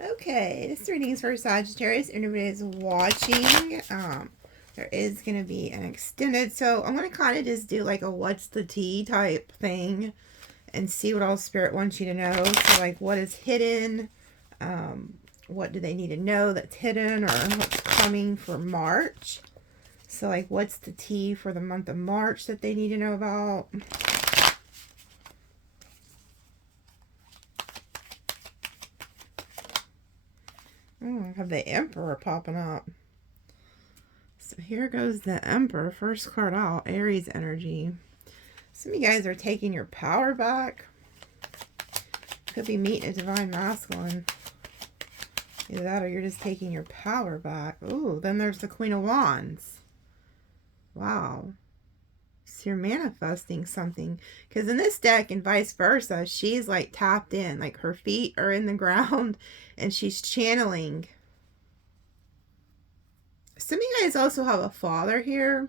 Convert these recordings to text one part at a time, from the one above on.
Okay, this reading is for Sagittarius. Everybody is watching. There is going to be an extended, so I'm going to kind of just do like a what's the tea type thing and see what all Spirit wants you to know. So like what is hidden, what do they need to know that's hidden, or what's coming for March. So like what's the tea for the month of March that they need to know about. I have the Emperor popping up. So here goes the Emperor. First card out, Aries energy. Some of you guys are taking your power back. Could be meeting a divine masculine. Either that or you're just taking your power back. Ooh, then there's the Queen of Wands. Wow. So you're manifesting something. Because in this deck and vice versa, she's like tapped in. Like her feet are in the ground and she's channeling. Some of you guys also have a father here.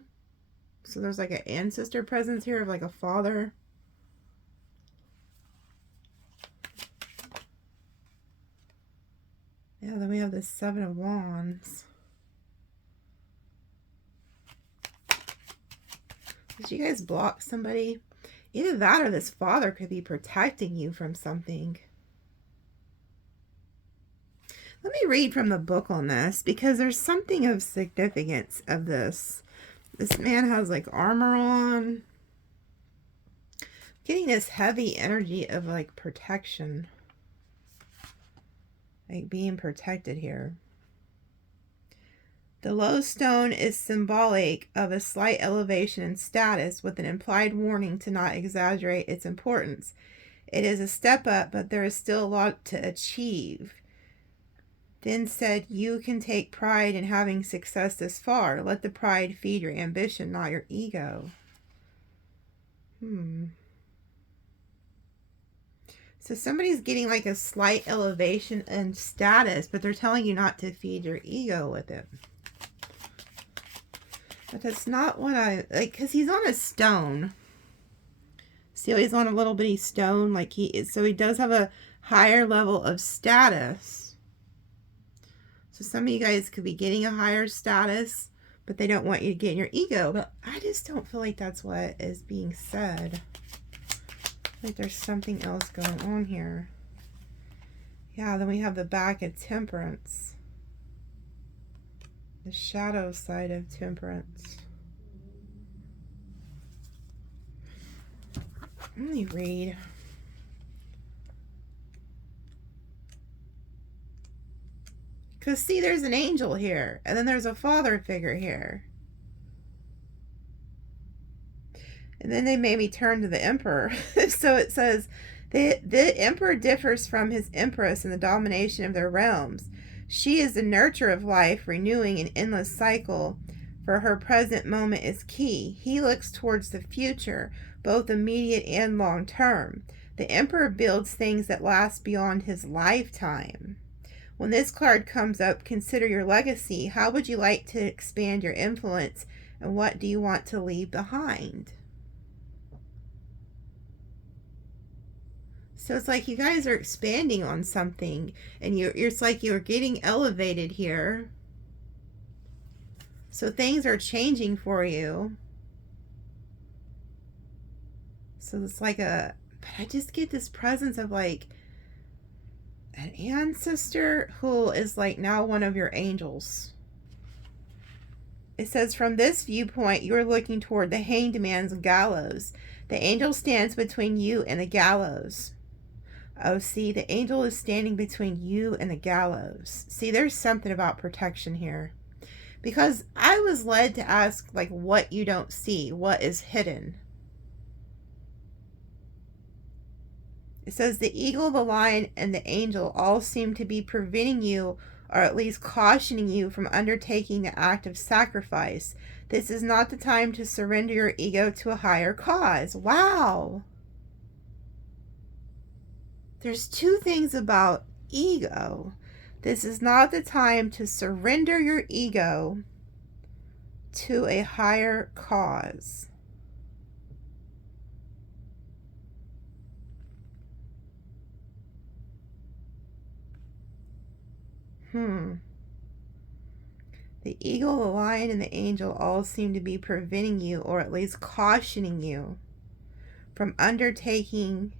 So there's like an ancestor presence here of like a father. Yeah, then we have the Seven of Wands. Did you guys block somebody? Either that or this father could be protecting you from something. Let me read from the book on this because there's something of significance of this. This man has like armor on. Getting this heavy energy of like protection. Like being protected here. The lodestone is symbolic of a slight elevation in status with an implied warning to not exaggerate its importance. It is a step up, but there is still a lot to achieve. Then said, you can take pride in having success this far. Let the pride feed your ambition, not your ego. So somebody's getting like a slight elevation in status, but they're telling you not to feed your ego with it. But that's not what I like, because he's on a stone. See how he's on a little bitty stone? Like he is, so he does have a higher level of status. So some of you guys could be getting a higher status, but they don't want you to get in your ego. But I just don't feel like that's what is being said. Like there's something else going on here. Yeah, then we have the back of Temperance. The shadow side of Temperance. Let me read. Because see, there's an angel here. And then there's a father figure here. And then they made me turn to the Emperor. So it says, the Emperor differs from his Empress in the domination of their realms. She is the nurture of life, renewing an endless cycle. For her present moment is key. He looks towards the future, both immediate and long term. The Emperor builds things that last beyond his lifetime. When this card comes up, consider your legacy. How would you like to expand your influence? And what do you want to leave behind? So it's like you guys are expanding on something, and it's like you're getting elevated here. So things are changing for you. So it's like but I just get this presence of like an ancestor who is like now one of your angels. It says, from this viewpoint, you're looking toward the hanged man's gallows. The angel stands between you and the gallows. Oh, see, the angel is standing between you and the gallows. See, there's something about protection here. Because I was led to ask, like, what you don't see, what is hidden. It says the eagle, the lion, and the angel all seem to be preventing you, or at least cautioning you from undertaking the act of sacrifice. This is not the time to surrender your ego to a higher cause. Wow. There's two things about ego. This is not the time to surrender your ego to a higher cause. The eagle, the lion, and the angel all seem to be preventing you, or at least cautioning you, from undertaking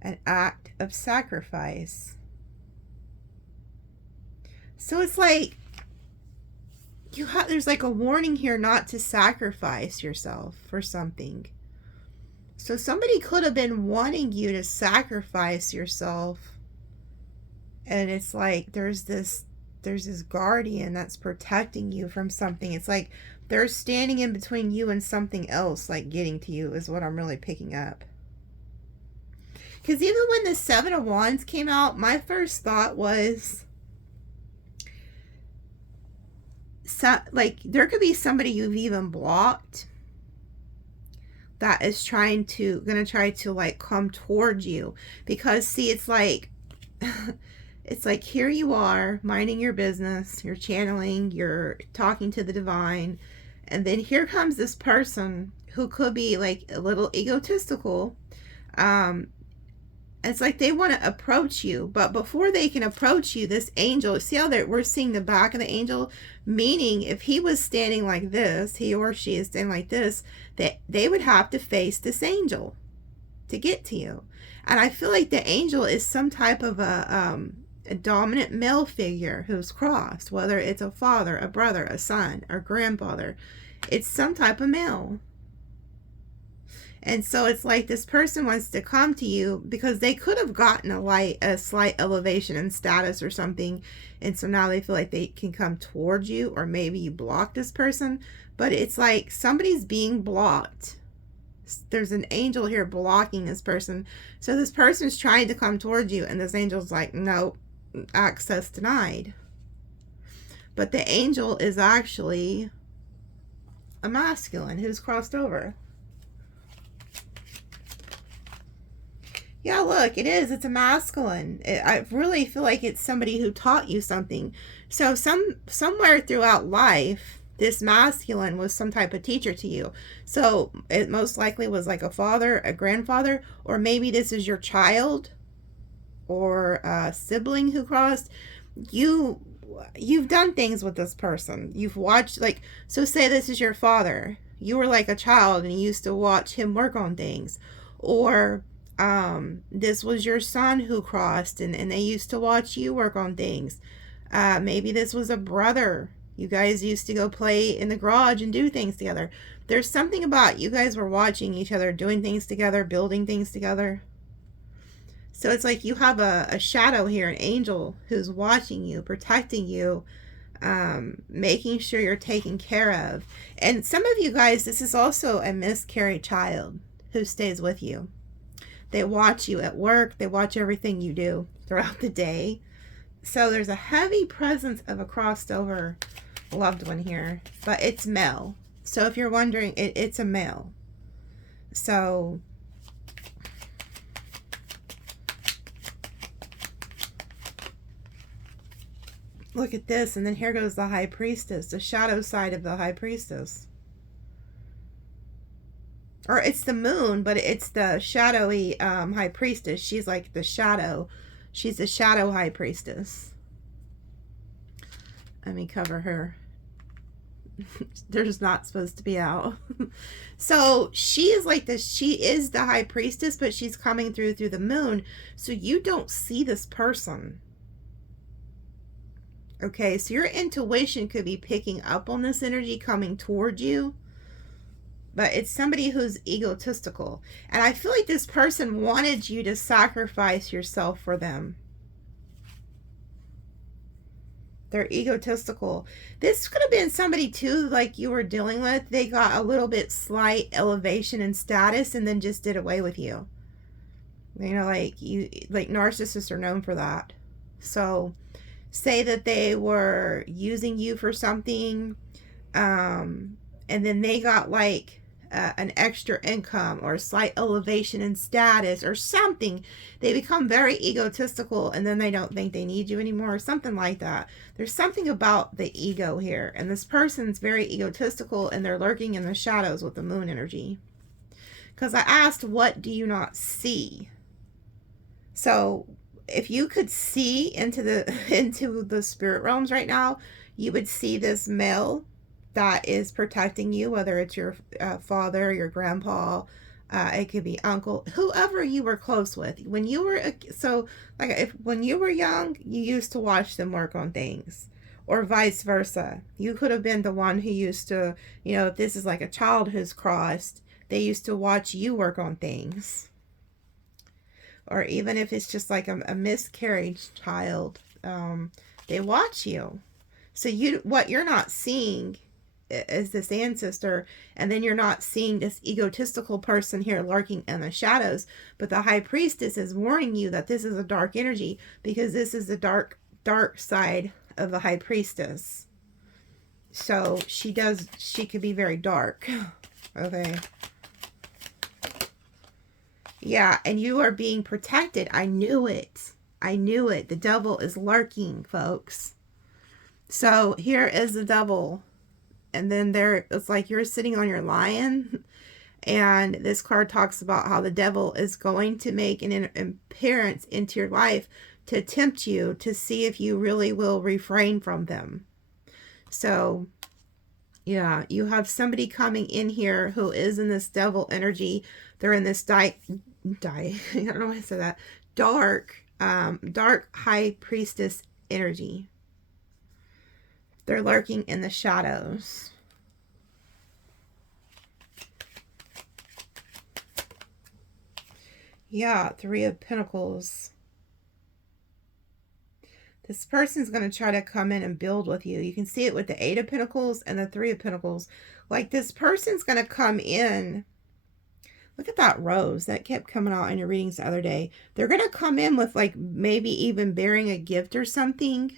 an act of sacrifice. So it's like there's like a warning here not to sacrifice yourself for something. So somebody could have been wanting you to sacrifice yourself, and it's like there's this guardian that's protecting you from something. It's like they're standing in between you and something else, like getting to you, is what I'm really picking up. Because even when the Seven of Wands came out, my first thought was, like, there could be somebody you've even blocked that is gonna try to like come towards you. Because see, it's like it's like here you are minding your business, you're channeling, you're talking to the divine, and then here comes this person who could be like a little egotistical. It's like they want to approach you, but before they can approach you, this angel, see how we're seeing the back of the angel, meaning if he was standing like this, he or she is standing like this, that they would have to face this angel to get to you. And I feel like the angel is some type of a dominant male figure who's crossed, whether it's a father, a brother, a son, or grandfather. It's some type of male. And so it's like this person wants to come to you because they could have gotten a slight elevation in status or something. And so now they feel like they can come towards you, or maybe you block this person. But it's like somebody's being blocked. There's an angel here blocking this person. So this person's trying to come towards you, and this angel's like, no, access denied. But the angel is actually a masculine who's crossed over. Yeah, look, it is. It's a masculine. I really feel like it's somebody who taught you something. So somewhere throughout life, this masculine was some type of teacher to you. So it most likely was like a father, a grandfather, or maybe this is your child or a sibling who crossed. You've done things with this person. You've watched, like, so say this is your father. You were like a child and you used to watch him work on things. Or this was your son who crossed and they used to watch you work on things. Maybe this was a brother. You guys used to go play in the garage and do things together. There's something about you guys were watching each other, doing things together, building things together. So it's like you have a shadow here, an angel who's watching you, protecting you, making sure you're taken care of. And some of you guys, this is also a miscarried child who stays with you. They watch you at work. They watch everything you do throughout the day. So there's a heavy presence of a crossed over loved one here, but it's male. So if you're wondering, it's a male. So look at this, and then here goes the High Priestess, the shadow side of the High Priestess. Or it's the moon, but it's the shadowy High Priestess. She's like the shadow. She's the shadow High Priestess. Let me cover her. They're just not supposed to be out. So she is like this. She is the High Priestess, but she's coming through the moon. So you don't see this person. Okay, so your intuition could be picking up on this energy coming towards you. But it's somebody who's egotistical. And I feel like this person wanted you to sacrifice yourself for them. They're egotistical. This could have been somebody too, like you were dealing with. They got a little bit slight elevation in status and then just did away with you. You know, like narcissists are known for that. So say that they were using you for something, and then they got like an extra income or a slight elevation in status or something. They become very egotistical and then they don't think they need you anymore or something like that. There's something about the ego here, and this person's very egotistical and they're lurking in the shadows with the moon energy. Because I asked, what do you not see? So if you could see into the spirit realms right now, you would see this male that is protecting you, whether it's your father, your grandpa, it could be uncle, whoever you were close with. When you were, when you were young, you used to watch them work on things, or vice versa. You could have been the one who used to, if this is like a child who's crossed, they used to watch you work on things. Or even if it's just like a miscarriage child, they watch you. So what you're not seeing is this ancestor, and then you're not seeing this egotistical person here lurking in the shadows. But the high priestess is warning you that this is a dark energy, because this is the dark side of the high priestess. So she could be very dark. Okay. Yeah, and you are being protected. I knew it. I knew it. The devil is lurking, folks. So here is the devil. And then it's like you're sitting on your lion. And this card talks about how the devil is going to make an appearance into your life to tempt you to see if you really will refrain from them. So, yeah, you have somebody coming in here who is in this devil energy. They're in this I don't know why I said that. Dark high priestess energy. They're lurking in the shadows. Yeah, Three of Pentacles. This person's going to try to come in and build with you. You can see it with the Eight of Pentacles and the Three of Pentacles. Like, this person's going to come in. Look at that rose that kept coming out in your readings the other day. They're going to come in with, like, maybe even bearing a gift or something.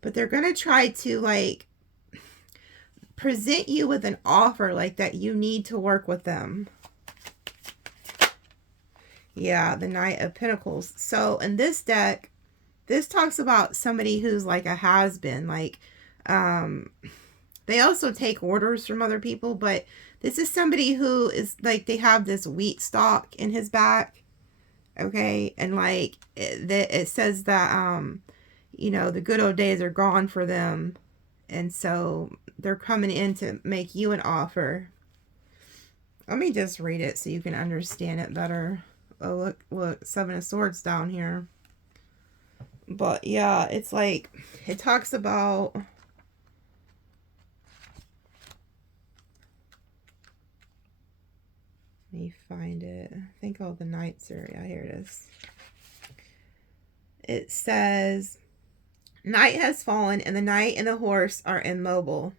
But they're going to try to, like, present you with an offer, like, that you need to work with them. Yeah, the Knight of Pentacles. So, in this deck, this talks about somebody who's, like, a has-been. Like, they also take orders from other people, but this is somebody who is, like, they have this wheat stalk in his back. Okay? And, like, it says that, the good old days are gone for them. And so they're coming in to make you an offer. Let me just read it so you can understand it better. Oh, look, Seven of Swords down here. But yeah, it's like, it talks about, let me find it. I think all the knights are, yeah, here it is. It says, night has fallen and the knight and the horse are immobile.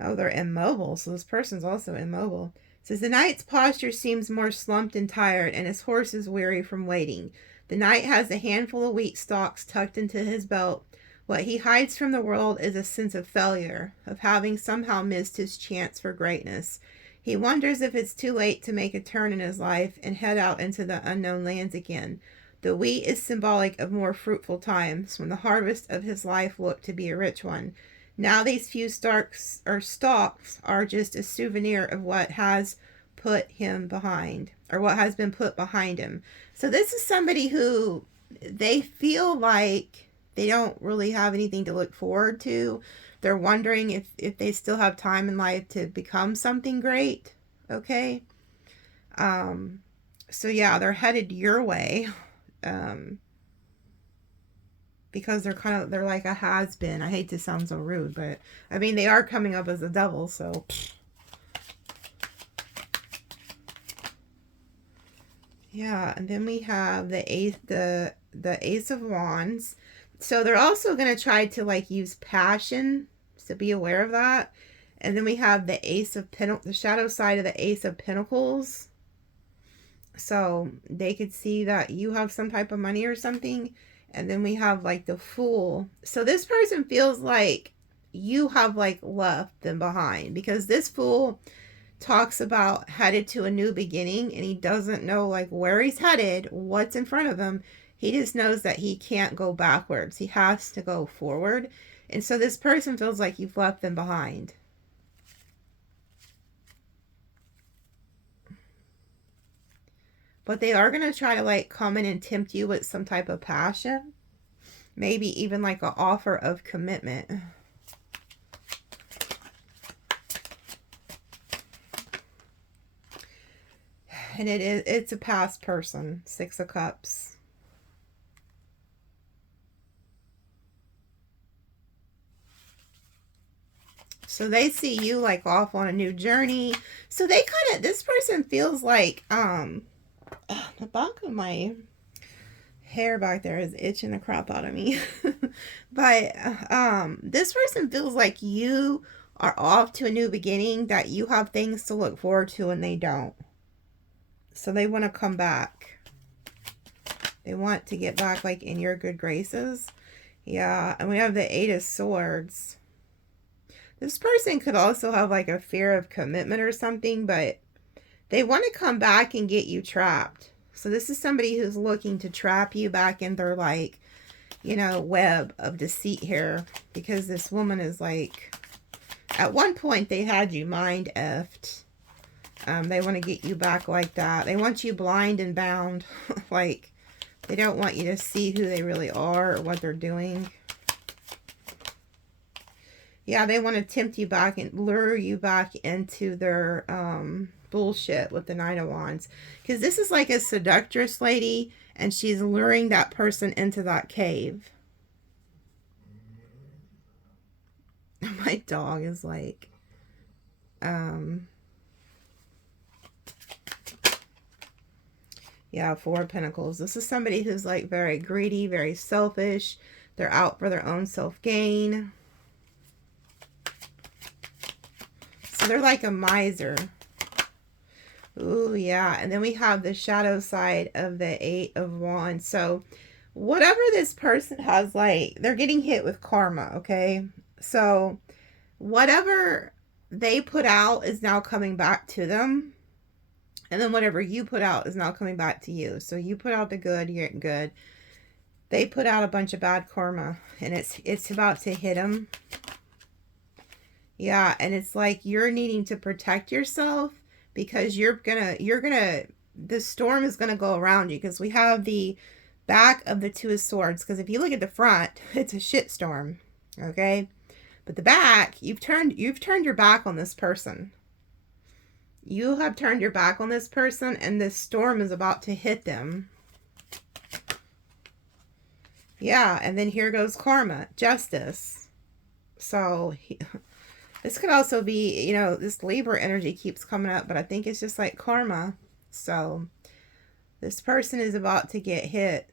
Oh, they're immobile. So this person's also immobile. It says, the knight's posture seems more slumped and tired, and his horse is weary from waiting. The knight has a handful of wheat stalks tucked into his belt. What he hides from the world is a sense of failure, of having somehow missed his chance for greatness. He wonders if it's too late to make a turn in his life and head out into the unknown lands again. The wheat is symbolic of more fruitful times, when the harvest of his life looked to be a rich one. Now these few stalks are just a souvenir of what has put him behind, or what has been put behind him. So this is somebody who, they feel like they don't really have anything to look forward to. They're wondering if they still have time in life to become something great. Okay. So yeah, they're headed your way. Because they're like a has-been. I hate to sound so rude, but I mean, they are coming up as a devil, so. Yeah, and then we have the Ace of Wands. So they're also going to try to, like, use passion, so be aware of that. And then we have the Ace of Pentacles, the shadow side of the Ace of Pentacles. So they could see that you have some type of money or something. And then we have, like, the Fool. So this person feels like you have, like, left them behind. Because this Fool talks about headed to a new beginning. And he doesn't know, like, where he's headed, what's in front of him. He just knows that he can't go backwards. He has to go forward. And so this person feels like you've left them behind. But they are going to try to like come in and tempt you with some type of passion. Maybe even like an offer of commitment. And it's a past person. 6 of Cups. So they see you like off on a new journey. So they kind of, this person feels like, the back of my hair back there is itching the crap out of me. But this person feels like you are off to a new beginning, that you have things to look forward to and they don't. So they want to come back. They want to get back like in your good graces. Yeah, and we have the 8 of Swords. This person could also have like a fear of commitment or something, but they want to come back and get you trapped. So this is somebody who's looking to trap you back in their like, you know, web of deceit here. Because this woman is like, at one point they had you mind effed. They want to get you back like that. They want you blind and bound. Like, they don't want you to see who they really are or what they're doing. Yeah, they want to tempt you back and lure you back into their bullshit with the 9 of Wands. Because this is like a seductress lady, and she's luring that person into that cave. My dog is like... yeah, 4 of Pentacles. This is somebody who's like very greedy, very selfish. They're out for their own self-gain. So they're like a miser. Ooh, yeah. And then we have the shadow side of the 8 of Wands. So whatever this person has, like, they're getting hit with karma, okay? So whatever they put out is now coming back to them. And then whatever you put out is now coming back to you. So you put out the good, you're good. They put out a bunch of bad karma, and it's about to hit them. Yeah, and it's like you're needing to protect yourself, because the storm is gonna go around you, because we have the back of the 2 of Swords. Because if you look at the front, it's a shit storm, okay? But the back, you've turned your back on this person. You have turned your back on this person, and this storm is about to hit them. Yeah, and then here goes karma, justice. So this could also be, you know, this Libra energy keeps coming up, but I think it's just like karma. So this person is about to get hit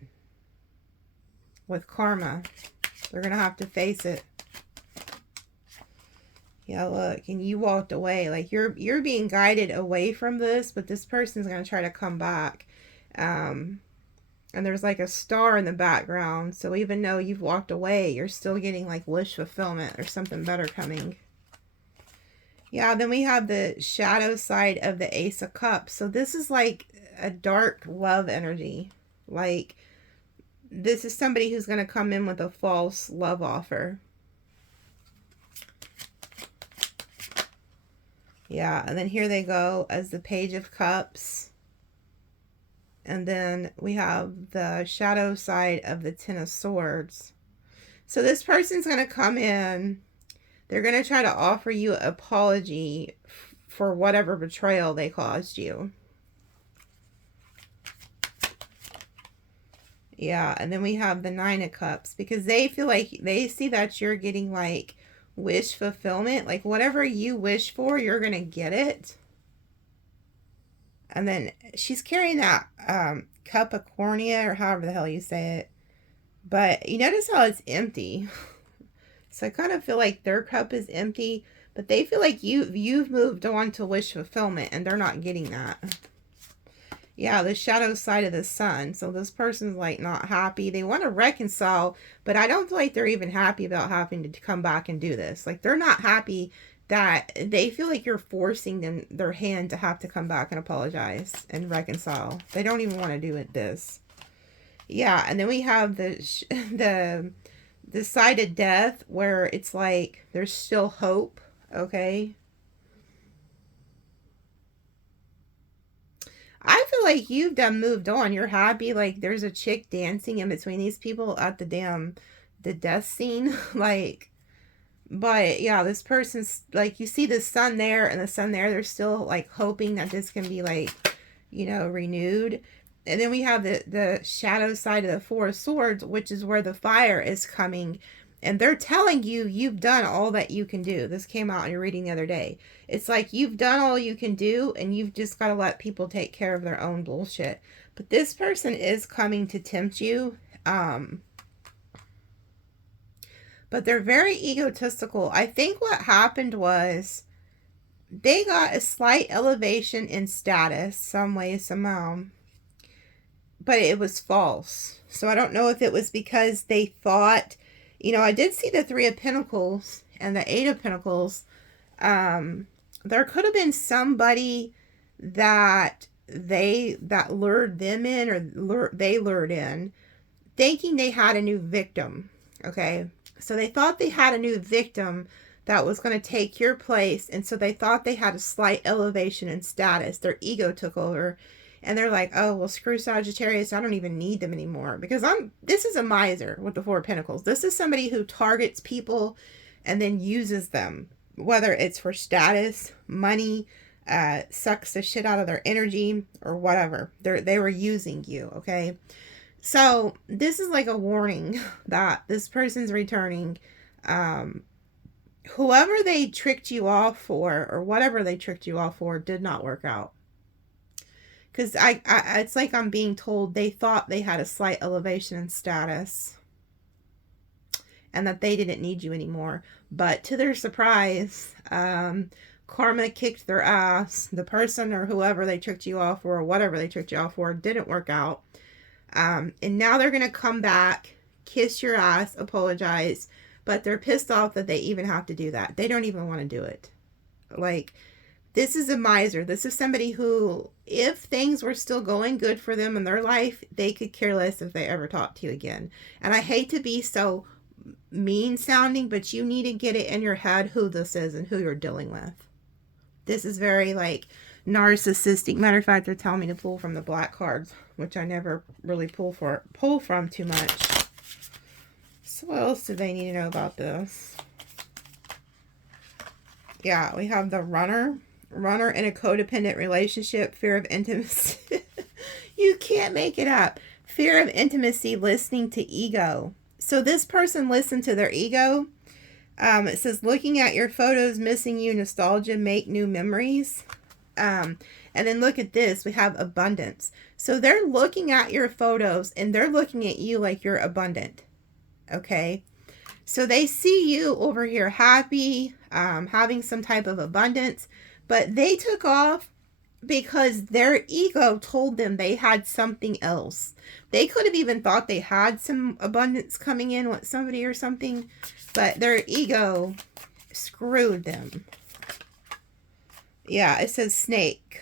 with karma. They're going to have to face it. Yeah, look, and you walked away. Like, you're being guided away from this, but this person's going to try to come back. And there's like a star in the background. So even though you've walked away, you're still getting like wish fulfillment or something better coming. Yeah, then we have the shadow side of the Ace of Cups. So this is like a dark love energy. Like, this is somebody who's going to come in with a false love offer. Yeah, and then here they go as the Page of Cups. And then we have the shadow side of the 10 of Swords. So this person's going to come in. They're going to try to offer you an apology for whatever betrayal they caused you. Yeah, and then we have the 9 of Cups, because they feel like they see that you're getting like wish fulfillment. Like, whatever you wish for, you're going to get it. And then she's carrying that cup of cornea, or however the hell you say it. But you notice how it's empty. So I kind of feel like their cup is empty, but they feel like you've moved on to wish fulfillment, and they're not getting that. Yeah, the shadow side of the Sun. So this person's like not happy. They want to reconcile, but I don't feel like they're even happy about having to come back and do this. Like, they're not happy that they feel like you're forcing their hand to have to come back and apologize and reconcile. They don't even want to do this. Yeah, and then we have the side of death, where it's like there's still hope, okay? I feel like you've done moved on. You're happy. Like, there's a chick dancing in between these people at the death scene. Like, but yeah, this person's like, you see the sun there and the sun there. They're still like hoping that this can be like, you know, renewed. And then we have the shadow side of the Four of Swords, which is where the fire is coming. And they're telling you, you've done all that you can do. This came out in your reading the other day. It's like, you've done all you can do, and you've just got to let people take care of their own bullshit. But this person is coming to tempt you. But they're very egotistical. I think what happened was they got a slight elevation in status, some way, somehow. But it was false. So I don't know if it was because they thought, you know, I did see the Three of Pentacles and the Eight of Pentacles. There could have been somebody that lured them in, or they lured in, thinking they had a new victim. Okay. So they thought they had a new victim that was going to take your place. And so they thought they had a slight elevation in status. Their ego took over. And they're like, oh, well, screw Sagittarius. I don't even need them anymore. Because this is a miser with the Four of Pentacles. This is somebody who targets people and then uses them. Whether it's for status, money, sucks the shit out of their energy, or whatever. They were using you, okay? So this is like a warning that this person's returning. Whoever they tricked you off for, or whatever they tricked you off for, did not work out. Because it's like I'm being told they thought they had a slight elevation in status. And that they didn't need you anymore. But to their surprise, karma kicked their ass. The person or whoever they tricked you off for, or whatever they tricked you off for, didn't work out. And now they're going to come back, kiss your ass, apologize. But they're pissed off that they even have to do that. They don't even want to do it. Like, this is a miser. This is somebody who, if things were still going good for them in their life, they could care less if they ever talk to you again. And I hate to be so mean sounding, but you need to get it in your head who this is and who you're dealing with. This is very like narcissistic. Matter of fact, they're telling me to pull from the black cards, which I never really pull from too much. So what else do they need to know about this? Yeah, we have the runner in a codependent relationship, fear of intimacy. You can't make it up. Fear of intimacy, listening to ego. So this person listened to their ego. It says, looking at your photos, missing you, nostalgia, make new memories. And then look at this. We have abundance. So they're looking at your photos and they're looking at you like you're abundant. Okay. So they see you over here happy, having some type of abundance, but they took off because their ego told them they had something else. They could have even thought they had some abundance coming in with somebody or something, but their ego screwed them. Yeah, it says snake.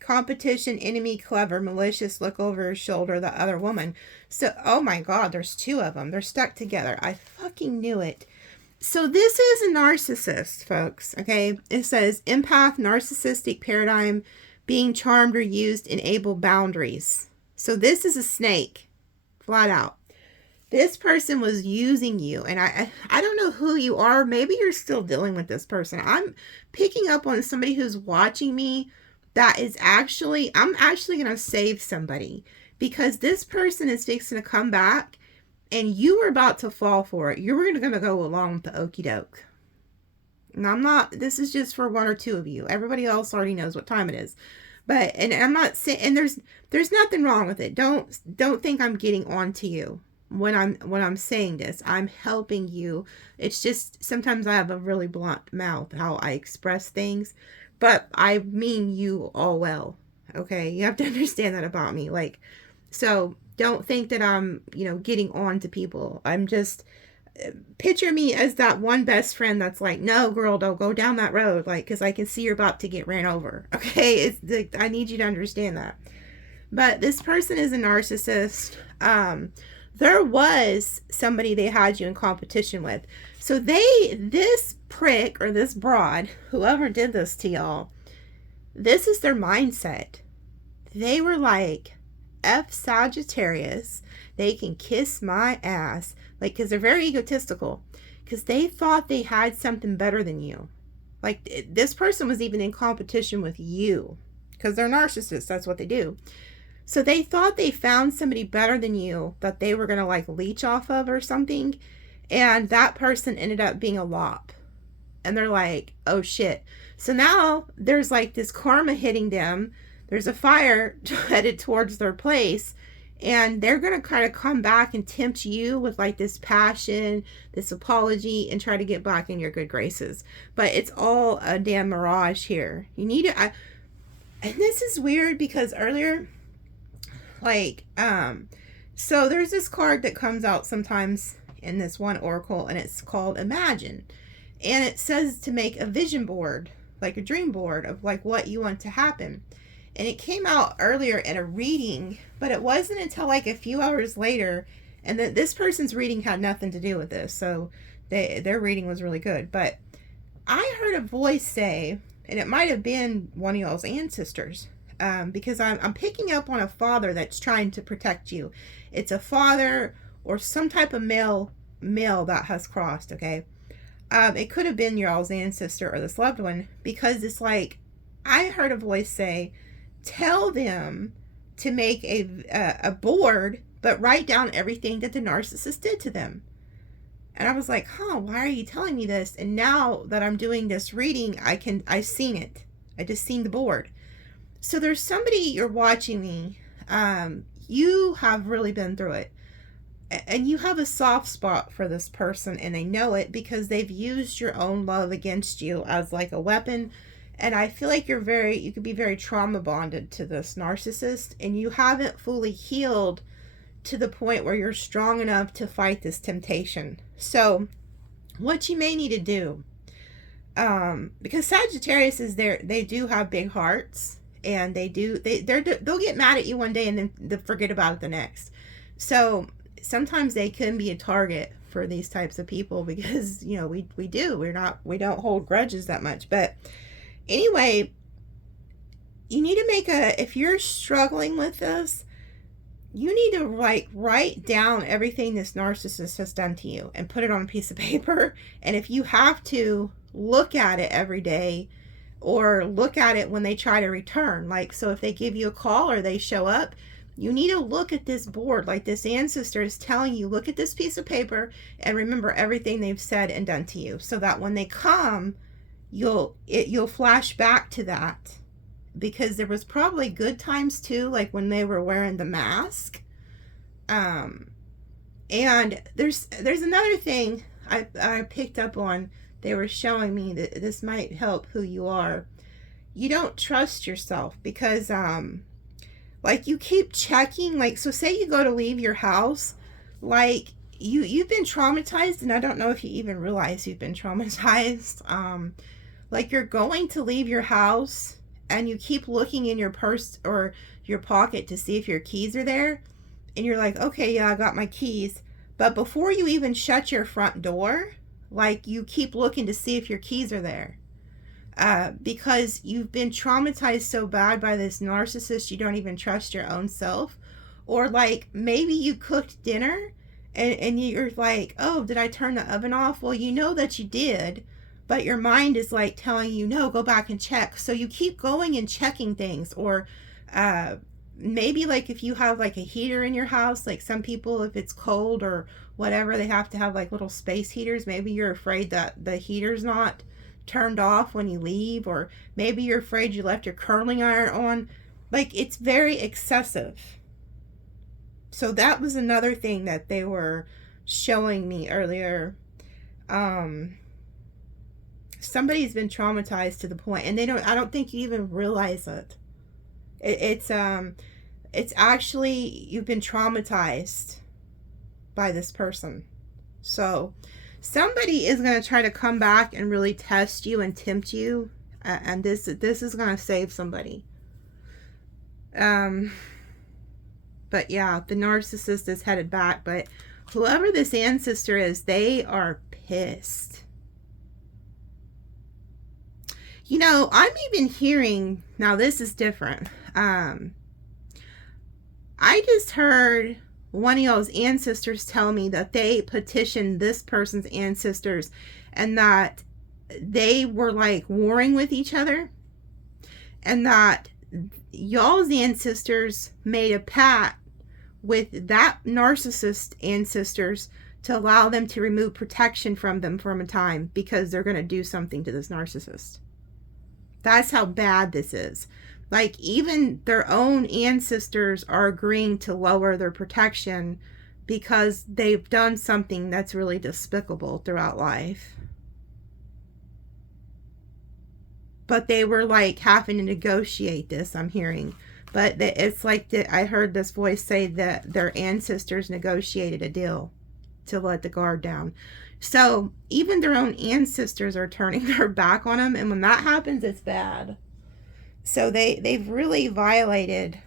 Competition, enemy, clever, malicious, look over his shoulder, the other woman. So, oh my God, there's two of them. They're stuck together. I fucking knew it. So this is a narcissist, folks, okay? It says empath, narcissistic paradigm, being charmed or used, enable boundaries. So this is a snake, flat out. This person was using you, and I don't know who you are. Maybe you're still dealing with this person. I'm picking up on somebody who's watching me that is actually, I'm actually going to save somebody, because this person is fixing to come back and you were about to fall for it. You were going to go along with the okie doke. And I'm not, this is just for one or two of you. Everybody else already knows what time it is. But, and I'm not saying, and there's nothing wrong with it. Don't think I'm getting on to you when I'm saying this. I'm helping you. It's just, sometimes I have a really blunt mouth, how I express things. But I mean you all well, okay? You have to understand that about me. Like, so don't think that I'm, getting on to people. I'm just, picture me as that one best friend that's like, no, girl, don't go down that road. Like, because I can see you're about to get ran over, okay? It's like, I need you to understand that. But this person is a narcissist. There was somebody they had you in competition with. So this prick or this broad, whoever did this to y'all, this is their mindset. they were like, F Sagittarius, they can kiss my ass. Like, because they're very egotistical. Because they thought they had something better than you. Like, this person was even in competition with you. Because they're narcissists. That's what they do. So they thought they found somebody better than you that they were going to, like, leech off of or something. And that person ended up being a lop. And they're like, oh, shit. So now there's, like, this karma hitting them. There's a fire headed towards their place. And they're going to kind of come back and tempt you with, like, this passion, this apology, and try to get back in your good graces. But it's all a damn mirage here. You need to... and this is weird because earlier, like, so there's this card that comes out sometimes in this one oracle, and it's called Imagine. And it says to make a vision board, like a dream board of, like, what you want to happen. And it came out earlier in a reading, but it wasn't until like a few hours later, and this person's reading had nothing to do with this, so their reading was really good. But I heard a voice say, and it might have been one of y'all's ancestors, because I'm picking up on a father that's trying to protect you. It's a father or some type of male that has crossed, okay? It could have been y'all's ancestor or this loved one, because it's like, I heard a voice say, tell them to make a board, but write down everything that the narcissist did to them. And I was like, why are you telling me this? And now that I'm doing this reading, I've seen it. I just seen the board. So there's somebody, you're watching me. You have really been through it. And you have a soft spot for this person, and they know it because they've used your own love against you as like a weapon. And I feel like you could be very trauma bonded to this narcissist, and you haven't fully healed to the point where you're strong enough to fight this temptation. So what you may need to do, because Sagittarius is there, they do have big hearts, and they'll get mad at you one day and then they'll forget about it the next. So sometimes they can be a target for these types of people because, you know, we don't hold grudges that much. But anyway, you need to if you're struggling with this, you need to write down everything this narcissist has done to you and put it on a piece of paper. And if you have to, look at it every day, or look at it when they try to return. Like, so if they give you a call or they show up, you need to look at this board. Like, this ancestor is telling you, look at this piece of paper and remember everything they've said and done to you, so that when they come, you'll flash back to that. Because there was probably good times too, like when they were wearing the mask. And there's another thing I picked up on. They were showing me that this might help who you are. You don't trust yourself because like, you keep checking. Like, so say you go to leave your house, like you've been traumatized, and I don't know if you even realize you've been traumatized. Like, you're going to leave your house and you keep looking in your purse or your pocket to see if your keys are there. And you're like, okay, yeah, I got my keys. But before you even shut your front door, like, you keep looking to see if your keys are there. Because you've been traumatized so bad by this narcissist, you don't even trust your own self. Or like, maybe you cooked dinner and you're like, oh, did I turn the oven off? Well, you know that you did. But your mind is like telling you, no, go back and check. So you keep going and checking things. Or maybe like if you have like a heater in your house, like some people, if it's cold or whatever, they have to have like little space heaters. Maybe you're afraid that the heater's not turned off when you leave. Or maybe you're afraid you left your curling iron on. Like, it's very excessive. So that was another thing that they were showing me earlier. Somebody's been traumatized to the point, and I don't think you even realize it. It's actually, you've been traumatized by this person. So somebody is going to try to come back and really test you and tempt you, and this is going to save somebody. But yeah, the narcissist is headed back, but whoever this ancestor is, they are pissed. You know, I'm even hearing, now this is different. I just heard one of y'all's ancestors tell me that they petitioned this person's ancestors and that they were like warring with each other, and that y'all's ancestors made a pact with that narcissist ancestors to allow them to remove protection from them from a time because they're going to do something to this narcissist. That's how bad this is. Like, even their own ancestors are agreeing to lower their protection because they've done something that's really despicable throughout life. But they were like having to negotiate this, I'm hearing. But it's like I heard this voice say that their ancestors negotiated a deal to let the guard down. So even their own ancestors are turning their back on them. And when that happens, it's bad. So they've really violated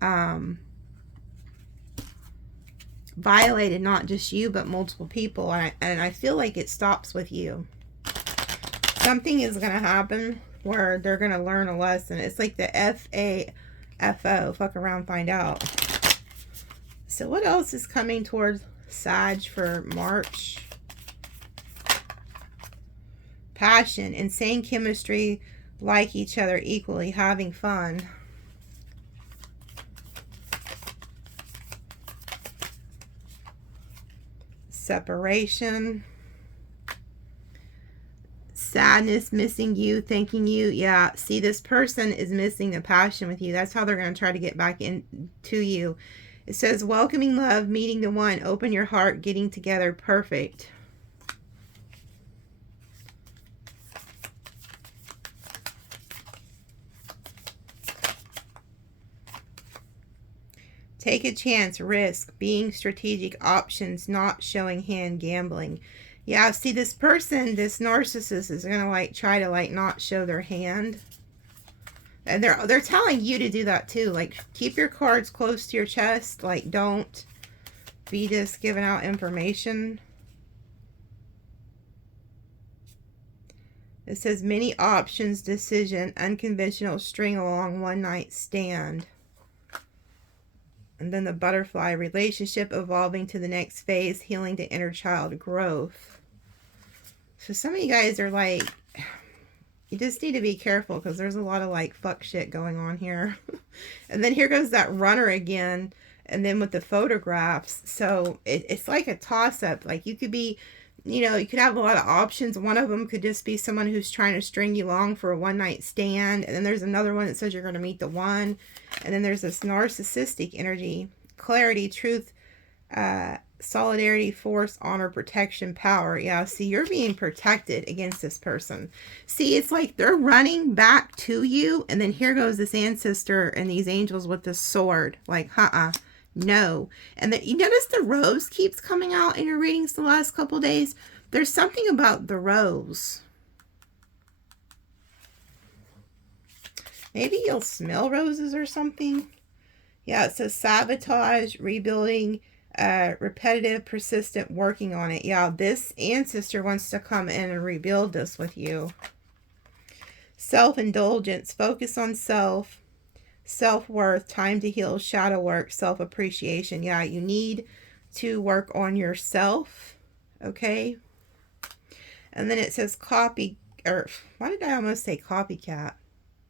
not just you, but multiple people. And I feel like it stops with you. Something is going to happen where they're going to learn a lesson. It's like the FAFO, fuck around, find out. So what else is coming towards Sag for March? Passion, insane chemistry, like each other equally, having fun. Separation. Sadness, missing you, thanking you. Yeah, see, this person is missing the passion with you. That's how they're going to try to get back into you. It says, welcoming love, meeting the one, open your heart, getting together, perfect. Take a chance, risk, being strategic, options, not showing hand, gambling. Yeah, see, this person, this narcissist is going to like try to like not show their hand. And they're telling you to do that too. Like, keep your cards close to your chest. Like, don't be just giving out information. It says many options, decision, unconventional, string along, one night stand. And then the butterfly, relationship evolving to the next phase, healing to inner child growth. So some of you guys are like, you just need to be careful because there's a lot of like fuck shit going on here. And then here goes that runner again. And then with the photographs. So it's like a toss up. Like, you could be, you know, you could have a lot of options. One of them could just be someone who's trying to string you along for a one night stand. And then there's another one that says you're going to meet the one. And then there's this narcissistic energy, clarity, truth, solidarity, force, honor, protection, power. Yeah, see, you're being protected against this person. See, it's like they're running back to you. And then here goes this ancestor and these angels with this sword. Like, no. And you notice the rose keeps coming out in your readings the last couple days. There's something about the rose. Maybe you'll smell roses or something. Yeah, it says sabotage, rebuilding, repetitive, persistent, working on it. Yeah, this ancestor wants to come in and rebuild this with you. Self-indulgence, focus on self, self-worth, time to heal, shadow work, self-appreciation. Yeah, you need to work on yourself, okay? And then it says why did I almost say copycat?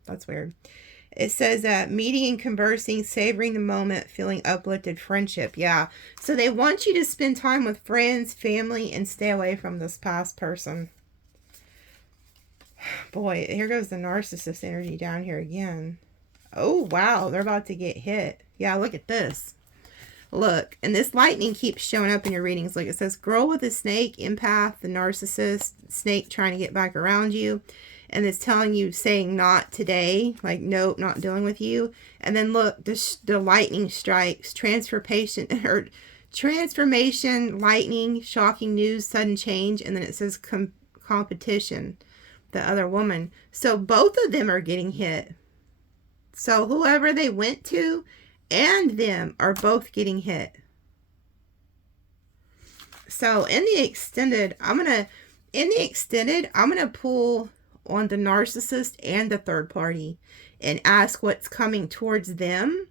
That's weird. It says meeting and conversing, savoring the moment, feeling uplifted, friendship. Yeah. So they want you to spend time with friends, family, and stay away from this past person. Boy, here goes the narcissist energy down here again. Oh, wow. They're about to get hit. Yeah, look at this. Look, and this lightning keeps showing up in your readings. Look, it says girl with a snake, empath, the narcissist, snake trying to get back around you. And it's telling you, saying not today, like, nope, not dealing with you. And then look, the lightning strikes, transformation, lightning, shocking news, sudden change. And then it says competition, the other woman. So both of them are getting hit. So whoever they went to and them are both getting hit. So in the extended, I'm going to pull on the narcissist and the third party and ask what's coming towards them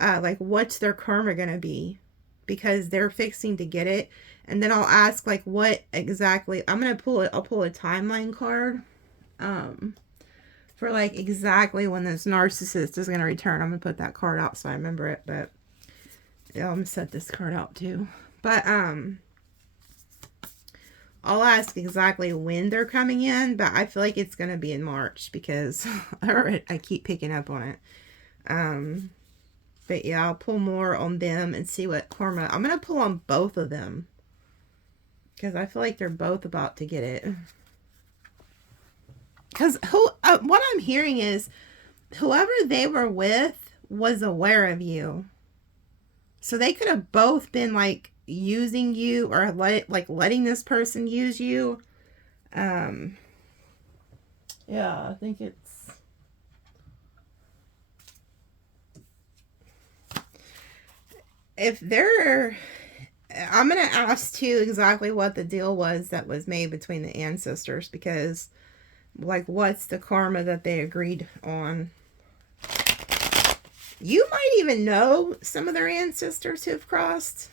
like what's their karma gonna be, because they're fixing to get it. And then I'll ask like what exactly, I'm gonna pull it, I'll pull a timeline card for like exactly when this narcissist is gonna return. I'm gonna put that card out so I remember it, but yeah, I'm gonna set this card out too. But I'll ask exactly when they're coming in, but I feel like it's gonna be in March because I keep picking up on it. But yeah, I'll pull more on them and see what karma. I'm gonna pull on both of them because I feel like they're both about to get it. Because what I'm hearing is whoever they were with was aware of you, so they could have both been like using you or letting this person use you. Yeah, I think it's, if they're, I'm gonna ask too exactly what the deal was that was made between the ancestors, because like what's the karma that they agreed on. You might even know some of their ancestors who've crossed.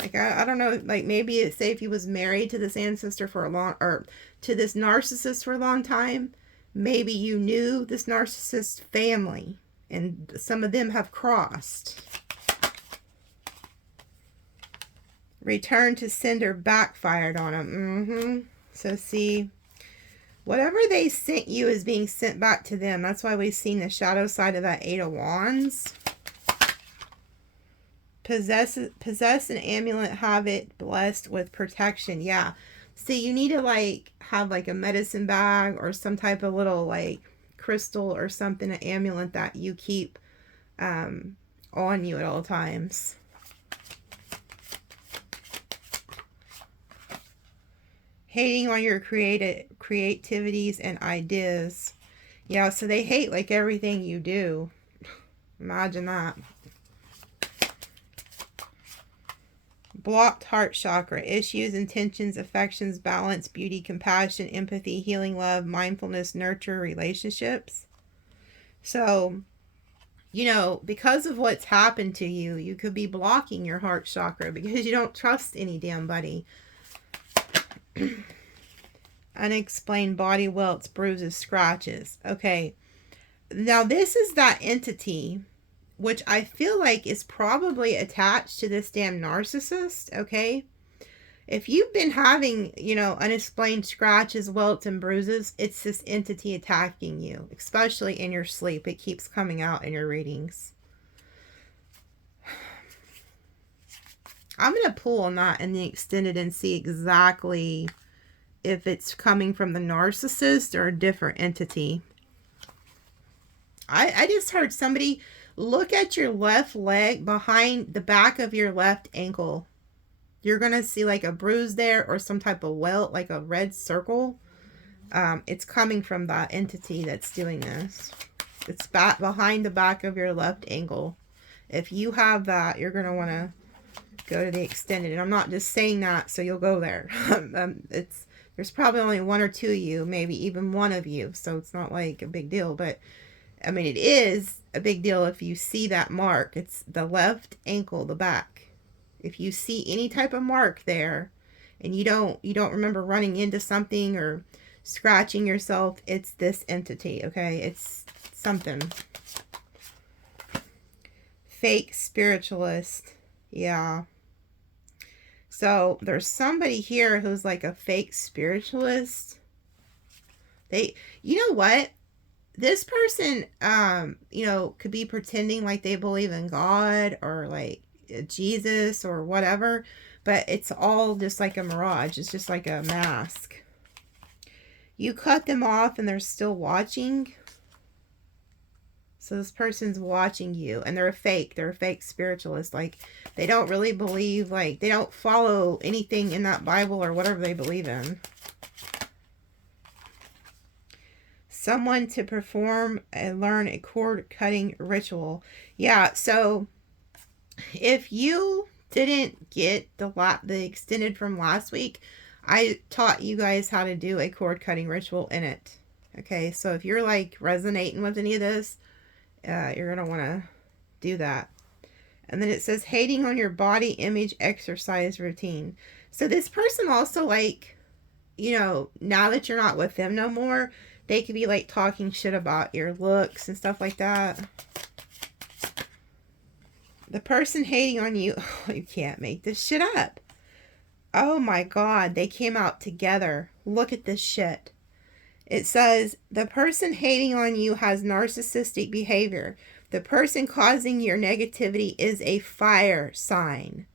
Like, I don't know, like maybe say if he was married to this ancestor for a long, or to this narcissist for a long time, maybe you knew this narcissist family and some of them have crossed. Return to sender backfired on them. So see, whatever they sent you is being sent back to them. That's why we've seen the shadow side of that Eight of Wands. Possess an amulet, have it blessed with protection. Yeah. See, you need to like have like a medicine bag or some type of little like crystal or something, an amulet that you keep on you at all times. Hating on your creativities and ideas. Yeah, so they hate like everything you do. Imagine that. Blocked heart chakra. Issues, intentions, affections, balance, beauty, compassion, empathy, healing, love, mindfulness, nurture, relationships. So, you know, because of what's happened to you, you could be blocking your heart chakra because you don't trust any damn buddy. Unexplained body welts, bruises, scratches. Okay. Now, this is that entity which I feel like is probably attached to this damn narcissist, okay? If you've been having, you know, unexplained scratches, welts, and bruises, it's this entity attacking you, especially in your sleep. It keeps coming out in your readings. I'm going to pull on that in the extended and see exactly if it's coming from the narcissist or a different entity. I just heard somebody... Look at your left leg behind the back of your left ankle. You're going to see like a bruise there or some type of welt, like a red circle. It's coming from that entity that's doing this. It's back behind the back of your left ankle. If you have that, you're going to want to go to the extended. And I'm not just saying that so you'll go there. There's probably only one or two of you, maybe even one of you. So it's not like a big deal, but I mean, it is a big deal if you see that mark. It's the left ankle, the back. If you see any type of mark there and you don't remember running into something or scratching yourself, it's this entity, okay? It's something. Fake spiritualist. Yeah. So there's somebody here who's like a fake spiritualist. You know what? This person, you know, could be pretending like they believe in God or like Jesus or whatever, but it's all just like a mirage. It's just like a mask. You cut them off and they're still watching. So this person's watching you and they're a fake spiritualist. Like they don't really believe, like they don't follow anything in that Bible or whatever they believe in. Someone to perform and learn a cord cutting ritual. Yeah, so if you didn't get the extended from last week, I taught you guys how to do a cord cutting ritual in it. Okay, so if you're like resonating with any of this, you're going to want to do that. And then it says hating on your body image exercise routine. So this person also, like, you know, now that you're not with them no more, they could be like talking shit about your looks and stuff like that. The person hating on you, oh, you can't make this shit up. Oh my God, they came out together. Look at this shit. It says, the person hating on you has narcissistic behavior. The person causing your negativity is a fire sign.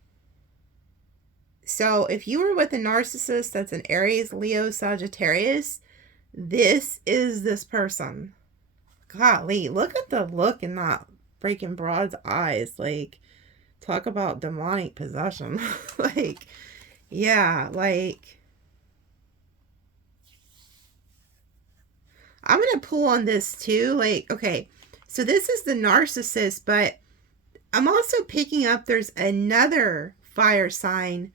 So if you were with a narcissist that's an Aries, Leo, Sagittarius, this is this person. Golly, look at the look in that freaking broad's eyes. Like, talk about demonic possession. Like, yeah, like, I'm going to pull on this too. Like, okay, so this is the narcissist, but I'm also picking up there's another fire sign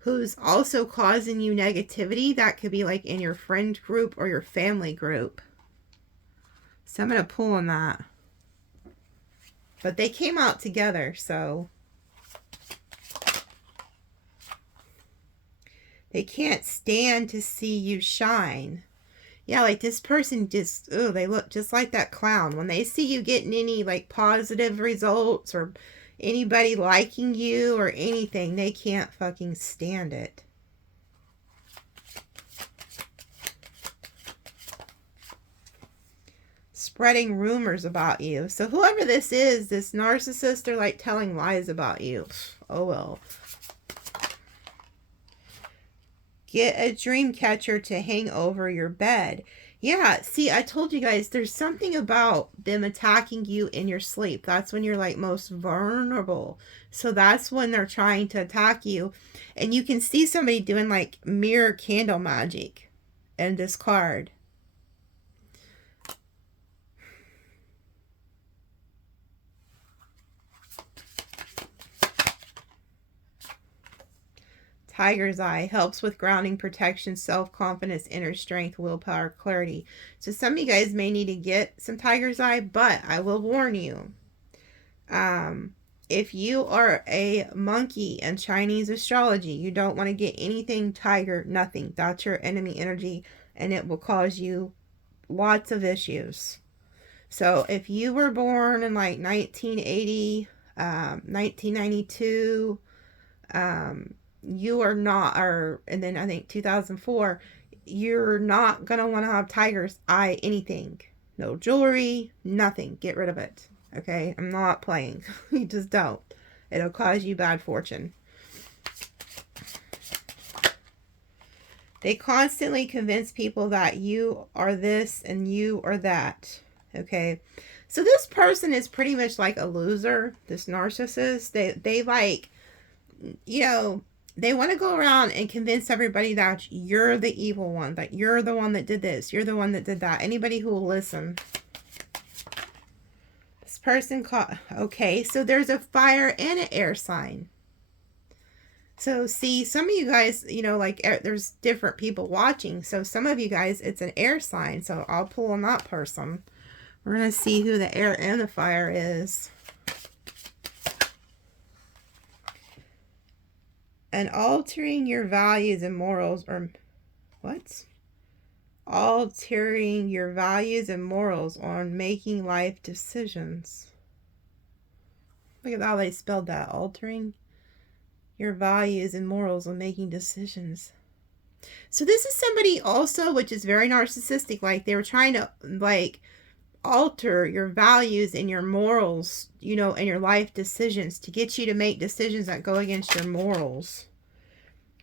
who's also causing you negativity. That could be like in your friend group or your family group. So I'm going to pull on that. But they came out together, so they can't stand to see you shine. Yeah, like this person just, oh, they look just like that clown. When they see you getting any like positive results or anybody liking you or anything, they can't fucking stand it. Spreading rumors about you. So whoever this is, this narcissist, they're like telling lies about you. Oh well. Get a dream catcher to hang over your bed. Yeah, see, I told you guys, there's something about them attacking you in your sleep. That's when you're like most vulnerable. So that's when they're trying to attack you. And you can see somebody doing like mirror candle magic in this card. Tiger's Eye helps with grounding, protection, self-confidence, inner strength, willpower, clarity. So some of you guys may need to get some Tiger's Eye, but I will warn you. If you are a monkey in Chinese astrology, you don't want to get anything tiger, nothing. That's your enemy energy, and it will cause you lots of issues. So if you were born in like 1980, 1992, you are not, and then I think 2004, you're not going to want to have tiger's eye anything. No jewelry, nothing. Get rid of it. Okay? I'm not playing. You just don't. It'll cause you bad fortune. They constantly convince people that you are this and you are that. Okay? So this person is pretty much like a loser, this narcissist. They like, you know, they want to go around and convince everybody that you're the evil one, that you're the one that did this, you're the one that did that. Anybody who will listen. This person caught, okay, so there's a fire and an air sign. So see, some of you guys, you know, like there's different people watching. So some of you guys, it's an air sign. So I'll pull on that person. We're going to see who the air and the fire is. And altering your values and morals, or what? Altering your values and morals on making life decisions. Look at how they spelled that. Altering your values and morals on making decisions. So this is somebody also, which is very narcissistic. Like they were trying to like alter your values and your morals, you know, and your life decisions to get you to make decisions that go against your morals,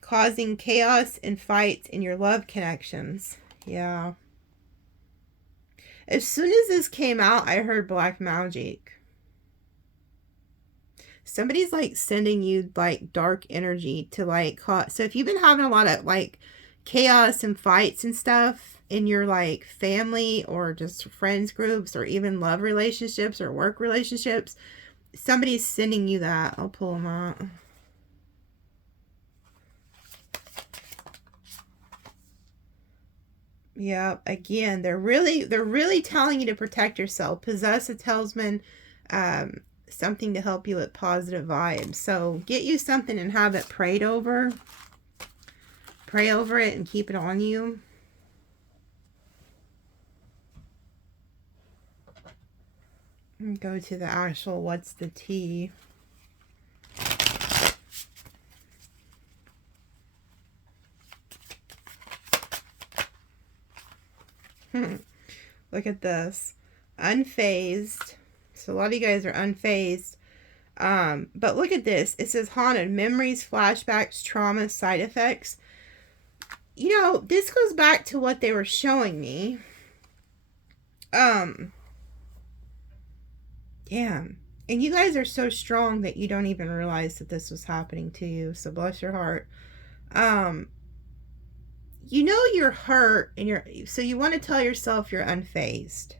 causing chaos and fights in your love connections. Yeah. As soon as this came out, I heard black magic. Somebody's like sending you like dark energy to like cause. So if you've been having a lot of like chaos and fights and stuff in your like family or just friends groups or even love relationships or work relationships, somebody's sending you that. I'll pull them out. Yeah, again, they're really telling you to protect yourself. Possess a talisman, something to help you with positive vibes. So get you something and have it prayed over. Pray over it and keep it on you. And go to the actual what's the tea. Look at this. Unfazed. So a lot of you guys are unfazed. But look at this. It says haunted. Memories, flashbacks, trauma, side effects. You know, this goes back to what they were showing me. Damn. And you guys are so strong that you don't even realize that this was happening to you. So bless your heart. You know you're hurt and so you want to tell yourself you're unfazed.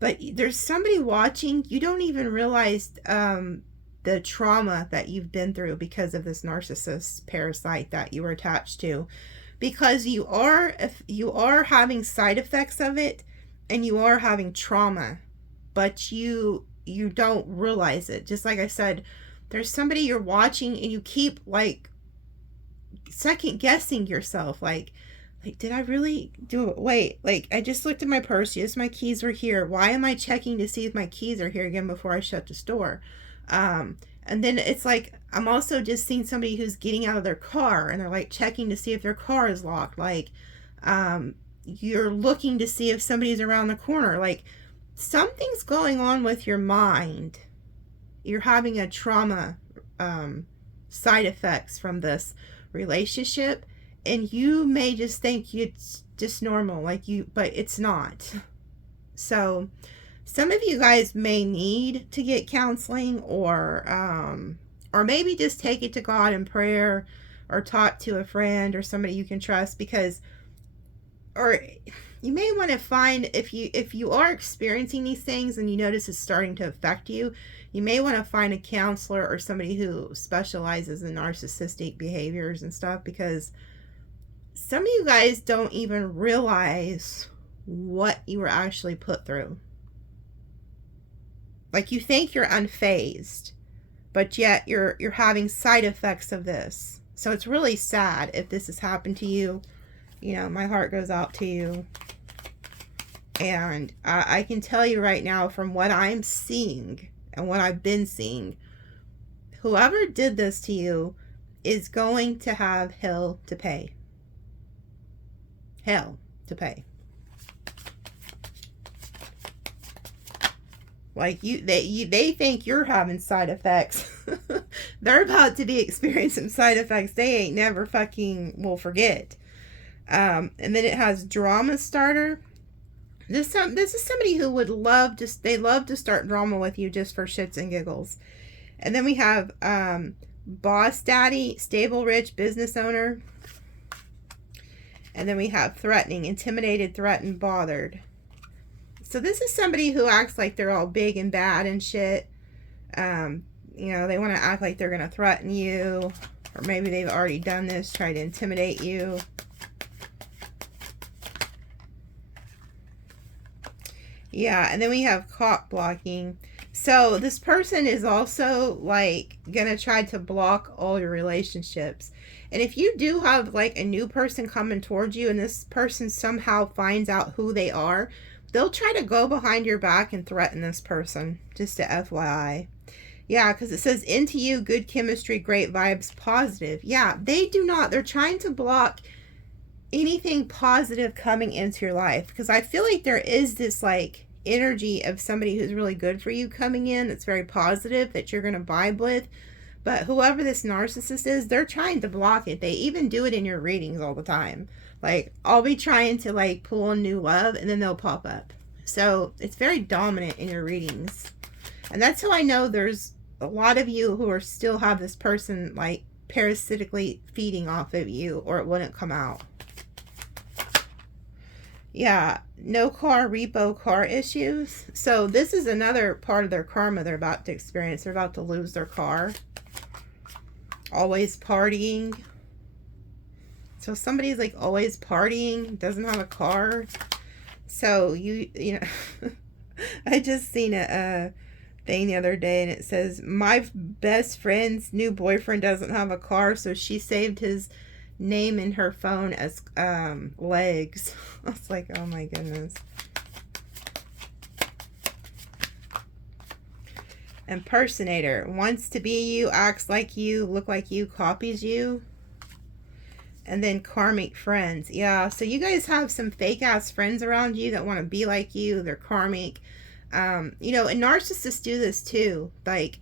But there's somebody watching. You don't even realize the trauma that you've been through because of this narcissist parasite that you were attached to. Because you are having side effects of it and you are having trauma. But you don't realize it. Just like I said, there's somebody you're watching and you keep like second guessing yourself, like did I really do it? Wait, like I just looked at my purse. Yes, my keys were here. Why am I checking to see if my keys are here again before I shut the store? And then it's like I'm also just seeing somebody who's getting out of their car and they're like checking to see if their car is locked. Like you're looking to see if somebody's around the corner. Like something's going on with your mind. You're having a trauma side effects from this relationship, and you may just think it's just normal, but it's not. So some of you guys may need to get counseling, or maybe just take it to God in prayer, or talk to a friend or somebody you can trust, or you may want to find, if you are experiencing these things and you notice it's starting to affect you, you may want to find a counselor or somebody who specializes in narcissistic behaviors and stuff, because some of you guys don't even realize what you were actually put through. Like you think you're unfazed, but yet you're having side effects of this. So it's really sad if this has happened to you. You know, my heart goes out to you. And I can tell you right now, from what I'm seeing and what I've been seeing, whoever did this to you is going to have hell to pay. Hell to pay. Like they think you're having side effects. They're about to be experiencing side effects they ain't never fucking will forget. And then it has drama starter. This is somebody who would love to start drama with you just for shits and giggles. And then we have boss daddy, stable, rich, business owner. And then we have threatening, intimidated, threatened, bothered. So this is somebody who acts like they're all big and bad and shit. You know, they want to act like they're going to threaten you. Or maybe they've already done this, try to intimidate you. Yeah, and then we have cock blocking. So this person is also like gonna try to block all your relationships. And if you do have like a new person coming towards you and this person somehow finds out who they are, they'll try to go behind your back and threaten this person. Just a FYI. Yeah, because it says into you, good chemistry, great vibes, positive. Yeah, they do not. They're trying to block anything positive coming into your life, because I feel like there is this like energy of somebody who's really good for you coming in, that's very positive, that you're going to vibe with. But whoever this narcissist is, they're trying to block it. They even do it in your readings all the time. Like I'll be trying to like pull on new love and then they'll pop up. So it's very dominant in your readings, and that's how I know there's a lot of you who are still have this person like parasitically feeding off of you, or it wouldn't come out. Yeah, no car, repo car issues. So this is another part of their karma they're about to experience. They're about to lose their car. Always partying. So somebody's like always partying, doesn't have a car. So you know, I just seen a thing the other day, and it says, my best friend's new boyfriend doesn't have a car, so she saved his name in her phone as legs. I was like, oh my goodness. Impersonator. Wants to be you, acts like you, look like you, copies you. And then karmic friends. Yeah, so you guys have some fake ass friends around you that want to be like you. They're karmic. You know, and narcissists do this too. Like,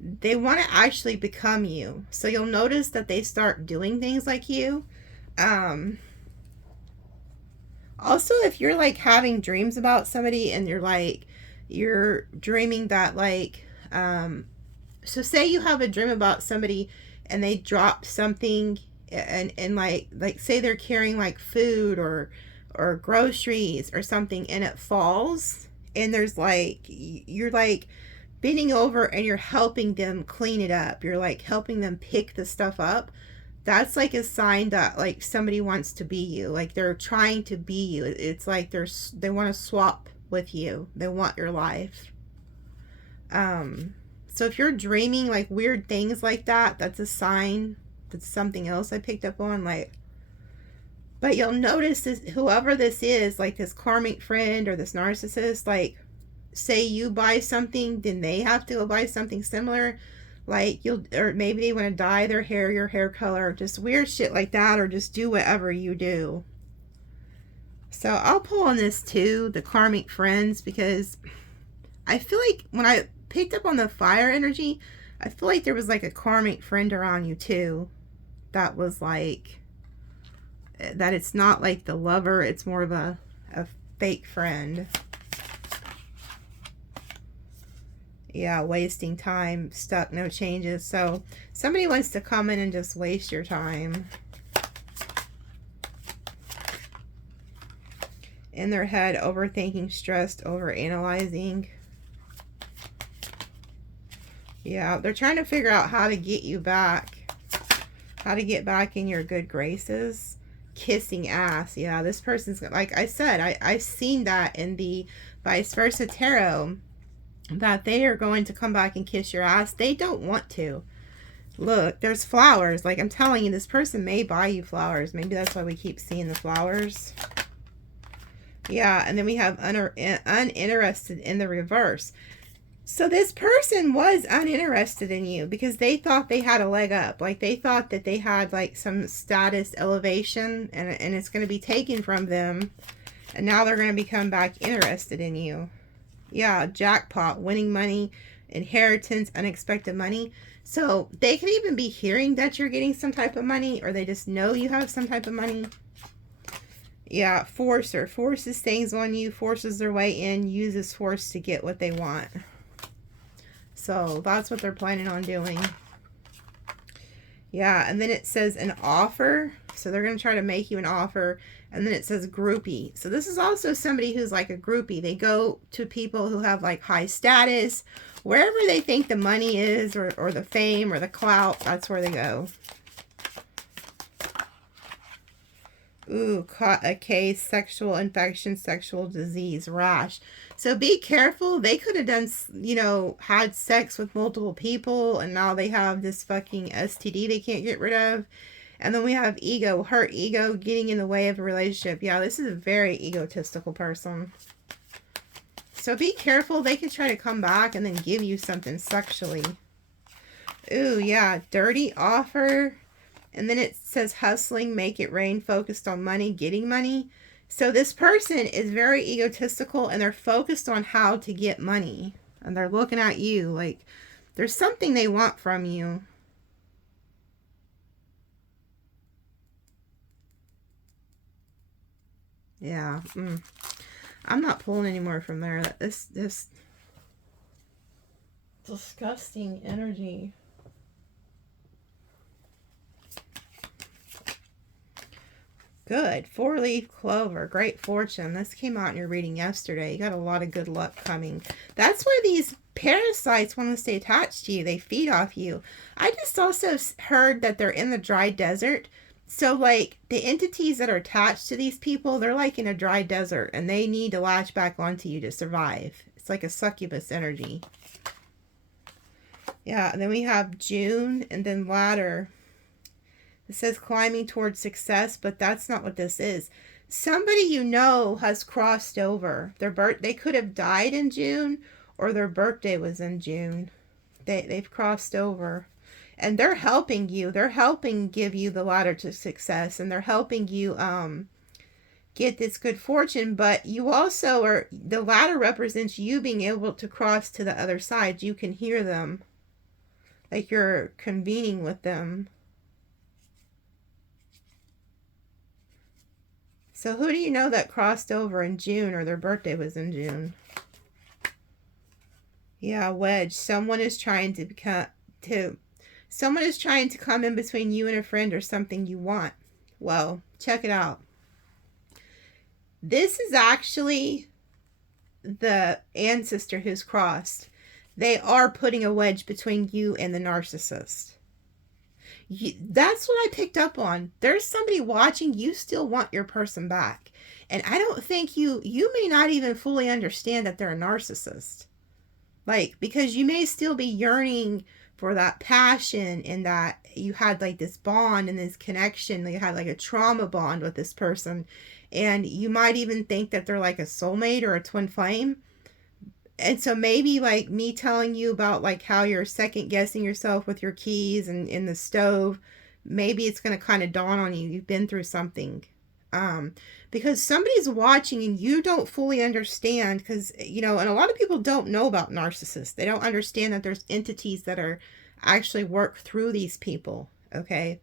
they want to actually become you. So you'll notice that they start doing things like you. Also, if you're like having dreams about somebody and you're dreaming that like, so say you have a dream about somebody and they drop something, and like say they're carrying like food or groceries or something, and it falls, and there's like, you're like bending over and you're helping them clean it up. You're like helping them pick the stuff up. That's like a sign that like somebody wants to be you. Like they're trying to be you. It's like they want to swap with you. They want your life. So if you're dreaming like weird things like that, that's a sign. That's something else I picked up on. Like, but you'll notice this, whoever this is, like this karmic friend or this narcissist, like say you buy something, then they have to go buy something similar. Like or maybe they want to dye their hair, your hair color, just weird shit like that, or just do whatever you do. So I'll pull on this too, the karmic friends, because I feel like when I picked up on the fire energy, I feel like there was like a karmic friend around you too. That was like, that it's not like the lover, it's more of a fake friend. Yeah, wasting time, stuck, no changes. So somebody wants to come in and just waste your time. In their head, overthinking, stressed, overanalyzing. Yeah, they're trying to figure out how to get you back. How to get back in your good graces. Kissing ass. Yeah, this person's, like I said, I've seen that in the vice versa tarot, that they are going to come back and kiss your ass. They don't want to. Look, there's flowers. Like I'm telling you, this person may buy you flowers. Maybe that's why we keep seeing the flowers. Yeah, and then we have uninterested in the reverse. So this person was uninterested in you because they thought they had a leg up. Like they thought that they had like some status elevation, and it's going to be taken from them. And now they're going to become back interested in you. Yeah, jackpot, winning money, inheritance, unexpected money. So they could even be hearing that you're getting some type of money, or they just know you have some type of money. Yeah, forcer. Forces things on you, forces their way in, uses force to get what they want. So that's what they're planning on doing. Yeah, and then it says an offer. So they're going to try to make you an offer. And then it says groupie. So this is also somebody who's like a groupie. They go to people who have like high status. Wherever they think the money is, or the fame or the clout, that's where they go. Ooh, caught a case, sexual infection, sexual disease, rash. So be careful. They could have done, you know, had sex with multiple people, and now they have this fucking STD they can't get rid of. And then we have ego, hurt ego, getting in the way of a relationship. Yeah, this is a very egotistical person. So be careful. They could try to come back and then give you something sexually. Ooh, yeah, dirty offer. And then it says hustling, make it rain, focused on money, getting money. So this person is very egotistical, and they're focused on how to get money. And they're looking at you like there's something they want from you. Yeah. I'm not pulling any more from there. This disgusting energy. Good. 4-leaf clover. Great fortune. This came out in your reading yesterday. You got a lot of good luck coming. That's why these parasites want to stay attached to you. They feed off you. I just also heard that they're in the dry desert. So, like, the entities that are attached to these people, they're like in a dry desert, and they need to latch back onto you to survive. It's like a succubus energy. Yeah, and then we have June and then ladder. It says climbing towards success, but that's not what this is. Somebody you know has crossed over. They could have died in June, or their birthday was in June. They've crossed over. And they're helping you. They're helping give you the ladder to success. And they're helping you get this good fortune. But you also are, the ladder represents you being able to cross to the other side. You can hear them. Like you're convening with them. So who do you know that crossed over in June, or their birthday was in June? Yeah, wedge. Someone is trying to come in between you and a friend or something you want. Well, check it out. This is actually the ancestor who's crossed. They are putting a wedge between you and the narcissist. That's what I picked up on. There's somebody watching. You still want your person back. And I don't think you may not even fully understand that they're a narcissist. Like, because you may still be yearning for that passion and that you had like this bond and this connection. You had like a trauma bond with this person. And you might even think that they're like a soulmate or a twin flame. And so maybe like me telling you about like how you're second guessing yourself with your keys and in the stove, maybe it's going to kind of dawn on you. You've been through something. Because somebody's watching and you don't fully understand, because, you know, and a lot of people don't know about narcissists. They don't understand that there's entities that are actually work through these people. Okay.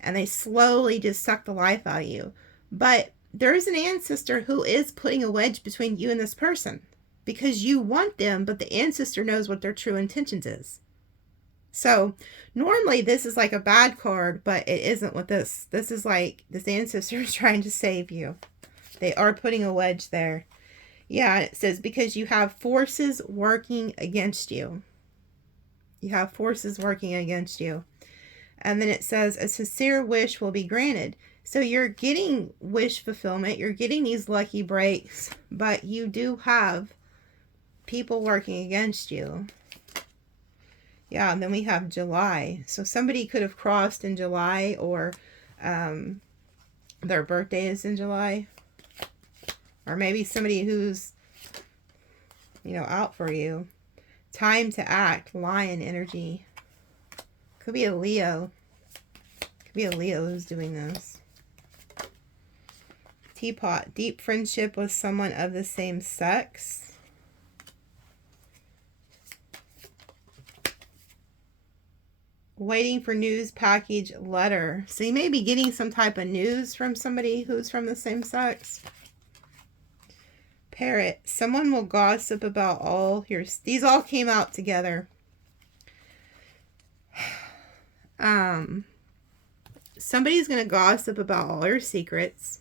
And they slowly just suck the life out of you. But there's an ancestor who is putting a wedge between you and this person. Because you want them, but the ancestor knows what their true intentions is. So normally this is like a bad card, but it isn't with this. This is like this ancestor is trying to save you. They are putting a wedge there. Yeah, it says because you have forces working against you. You have forces working against you. And then it says a sincere wish will be granted. So you're getting wish fulfillment. You're getting these lucky breaks, but you do have people working against you. Yeah, and then we have July. So somebody could have crossed in July, or their birthday is in July. Or maybe somebody who's, you know, out for you. Time to act, lion energy. Could be a Leo. Could be a Leo who's doing this. Teapot, deep friendship with someone of the same sex. Waiting for news package letter. So you may be getting some type of news from somebody who's from the same sex. Parrot. Someone will gossip about all your... These all came out together. Somebody's going to gossip about all your secrets.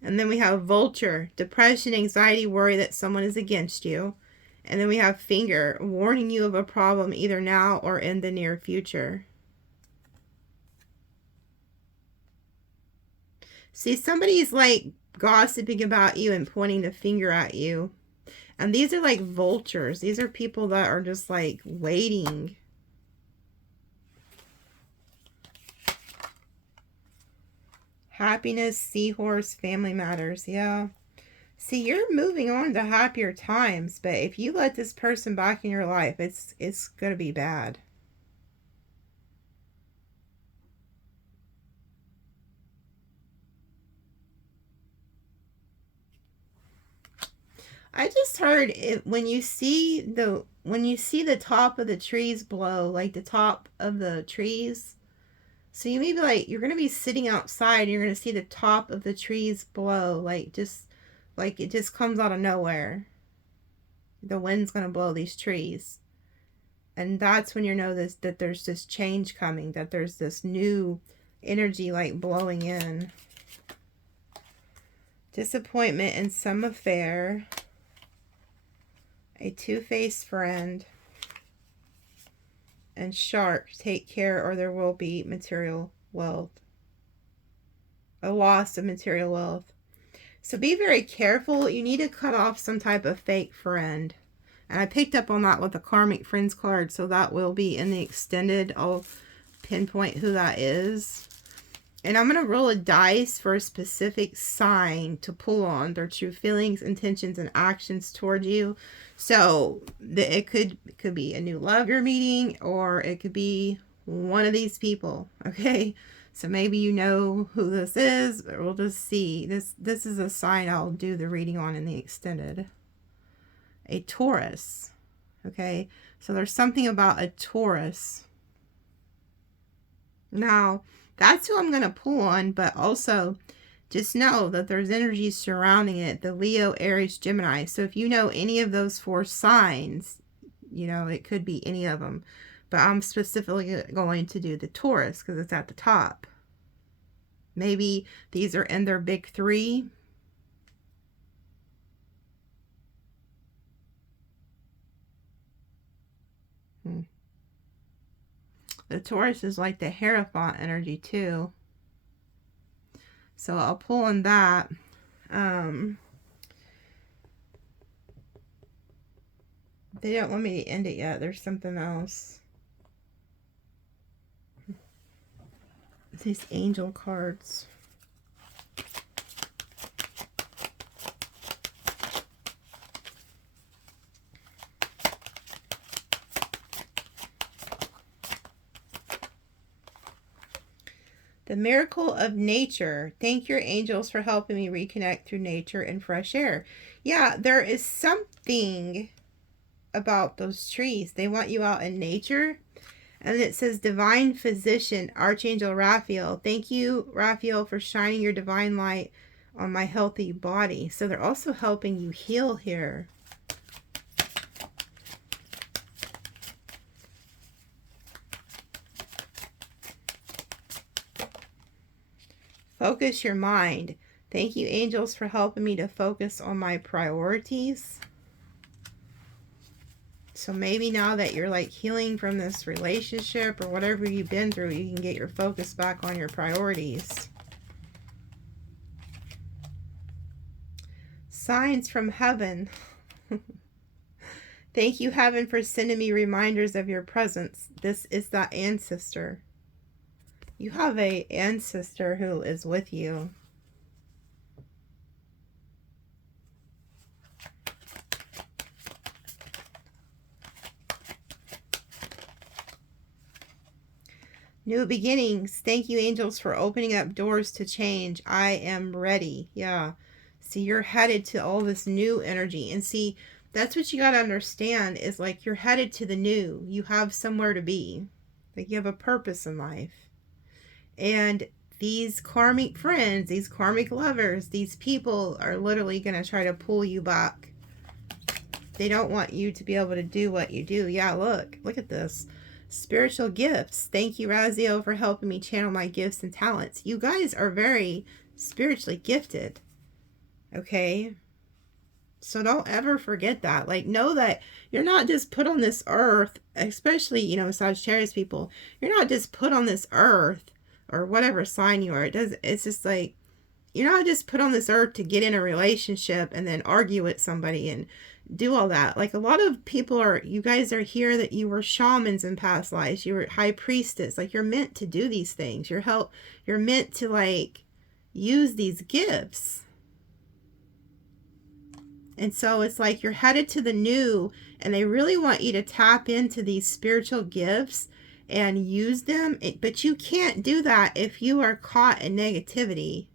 And then we have vulture. Depression, anxiety, worry that someone is against you. And then we have finger, warning you of a problem either now or in the near future. See, somebody's like gossiping about you and pointing the finger at you. And these are like vultures. These are people that are just like waiting. Happiness, seahorse, family matters. Yeah. See, you're moving on to happier times, but if you let this person back in your life, it's going to be bad. I just heard it, when you see the top of the trees blow, like the top of the trees. So you may be like, you're going to be sitting outside and you're going to see the top of the trees blow, like it just comes out of nowhere. The wind's going to blow these trees. And that's when you know that there's this change coming, that there's this new energy like blowing in. Disappointment in some affair. A two-faced friend. And shark, take care or there will be material wealth. A loss of material wealth. So be very careful. You need to cut off some type of fake friend. And I picked up on that with the Karmic Friends card, so that will be in the extended. I'll pinpoint who that is. And I'm going to roll a dice for a specific sign to pull on their true feelings, intentions, and actions toward you. So it could be a new love you're meeting, or it could be one of these people. Okay, so maybe you know who this is, but we'll just see. This is a sign I'll do the reading on in the extended. A Taurus. Okay, so there's something about a Taurus. Now, that's who I'm going to pull on, but also just know that there's energies surrounding it. The Leo, Aries, Gemini. So if you know any of those 4 signs, you know, it could be any of them. But I'm specifically going to do the Taurus because it's at the top. Maybe these are in their big 3. The Taurus is like the Hierophant energy too. So I'll pull on that. They don't want me to end it yet. There's something else. These angel cards. The miracle of nature. Thank your angels for helping me reconnect through nature and fresh air. Yeah, there is something about those trees. They want you out in nature. And it says divine physician, Archangel Raphael. Thank you, Raphael, for shining your divine light on my healthy body. So they're also helping you heal here. Focus your mind. Thank you, angels, for helping me to focus on my priorities. So maybe now that you're like healing from this relationship or whatever you've been through, you can get your focus back on your priorities. Signs from heaven. Thank you, heaven, for sending me reminders of your presence. This is that ancestor. You have an ancestor who is with you. New beginnings. Thank you, angels, for opening up doors to change. I am ready. Yeah. See, you're headed to all this new energy. And see, that's what you got to understand is like you're headed to the new. You have somewhere to be. Like you have a purpose in life. And these karmic friends, these karmic lovers, these people are literally going to try to pull you back. They don't want you to be able to do what you do. Yeah, look at this. Spiritual gifts. Thank you, Raziel, for helping me channel my gifts and talents. You guys are very spiritually gifted. Okay? So don't ever forget that. Like, know that you're not just put on this earth, especially, you know, Sagittarius people. You're not just put on this earth or whatever sign you are. It's just like, you're not just put on this earth to get in a relationship and then argue with somebody and do all that. Like a lot of people you guys are here that you were shamans in past lives. You were high priestess. Like you're meant to do these things. You're meant to like use these gifts. And so it's like you're headed to the new and they really want you to tap into these spiritual gifts and use them. But you can't do that if you are caught in negativity,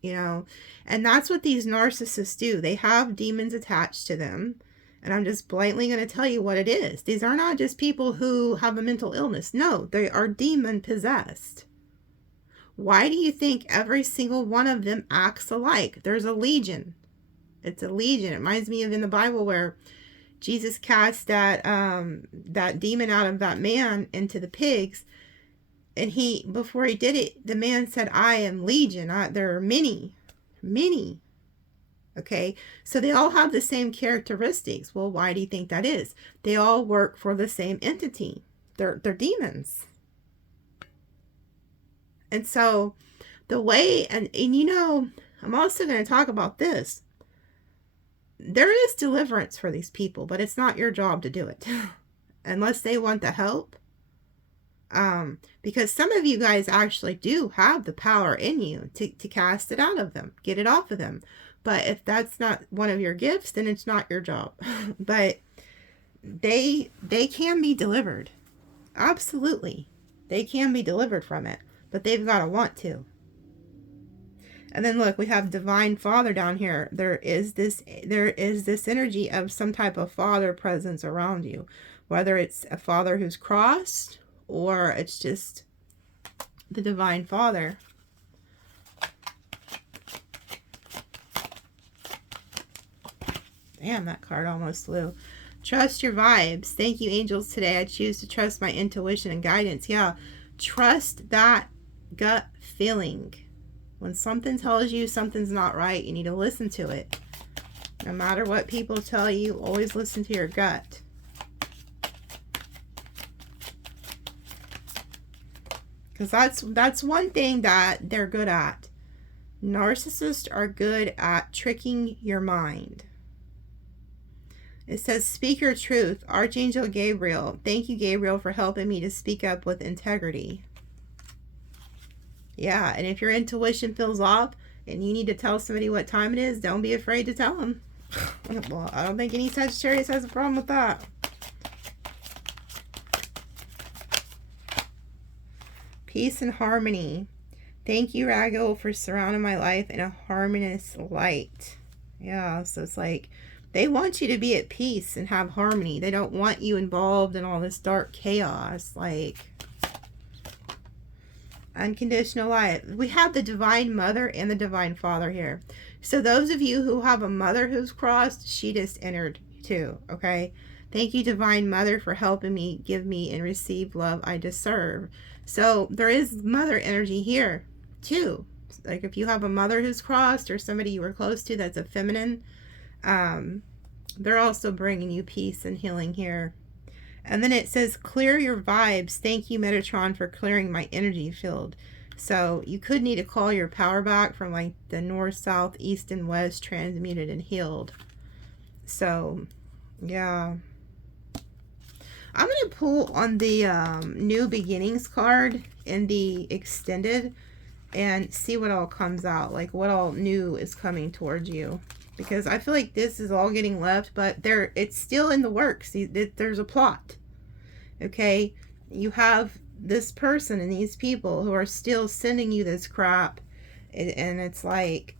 you know. And that's what these narcissists do. They have demons attached to them. And I'm just blatantly going to tell you what it is. These are not just people who have a mental illness. No, they are demon possessed. Why do you think every single one of them acts alike? There's a legion. It's a legion. It reminds me of in the Bible where Jesus cast that demon out of that man into the pigs. And before he did it, the man said, I am legion. There are many. Okay, so they all have the same characteristics. Well, why do you think that is? They all work for the same entity. They're demons. And so the way, and you know, I'm also going to talk about this. there is deliverance for these people, but it's not your job to do it unless they want the help. Because some of you guys actually do have the power in you to cast it out of them, get it off of them. But if that's not one of your gifts, then it's not your job. But they can be delivered. Absolutely. They can be delivered from it, but they've got to want to. And then look, we have Divine Father down here. There is this energy of some type of father presence around you, whether it's a father who's crossed or it's just the Divine Father. Damn, that card almost flew. Trust your vibes. Thank you, angels. Today I choose to trust my intuition and guidance. Yeah, trust that gut feeling. When something tells you something's not right, you need to listen to it. No matter what people tell you, always listen to your gut. Because that's one thing that they're good at. Narcissists are good at tricking your mind. It says, speak your truth. Archangel Gabriel. Thank you, Gabriel, for helping me to speak up with integrity. Yeah, and if your intuition feels off and you need to tell somebody what time it is, don't be afraid to tell them. Well, I don't think any Sagittarius has a problem with that. Peace and harmony. Thank you, Rago, for surrounding my life in a harmonious light. Yeah, so it's like they want you to be at peace and have harmony. They don't want you involved in all this dark chaos. Like, unconditional light. We have the Divine Mother and the Divine Father here. So those of you who have a mother who's crossed, she just entered too, okay? Thank you, Divine Mother, for helping me give me and receive love I deserve. So there is mother energy here too. Like if you have a mother who's crossed or somebody you were close to that's a feminine, they're also bringing you peace and healing here. And then it says, clear your vibes. Thank you, Metatron, for clearing my energy field. So you could need to call your power back from like the north, south, east, and west, transmuted and healed. So, yeah. I'm going to pull on the New Beginnings card in the extended and see what all comes out. Like what all new is coming towards you. Because I feel like this is all getting left, but it's still in the works. There's a plot. Okay? You have this person and these people who are still sending you this crap. And it's like,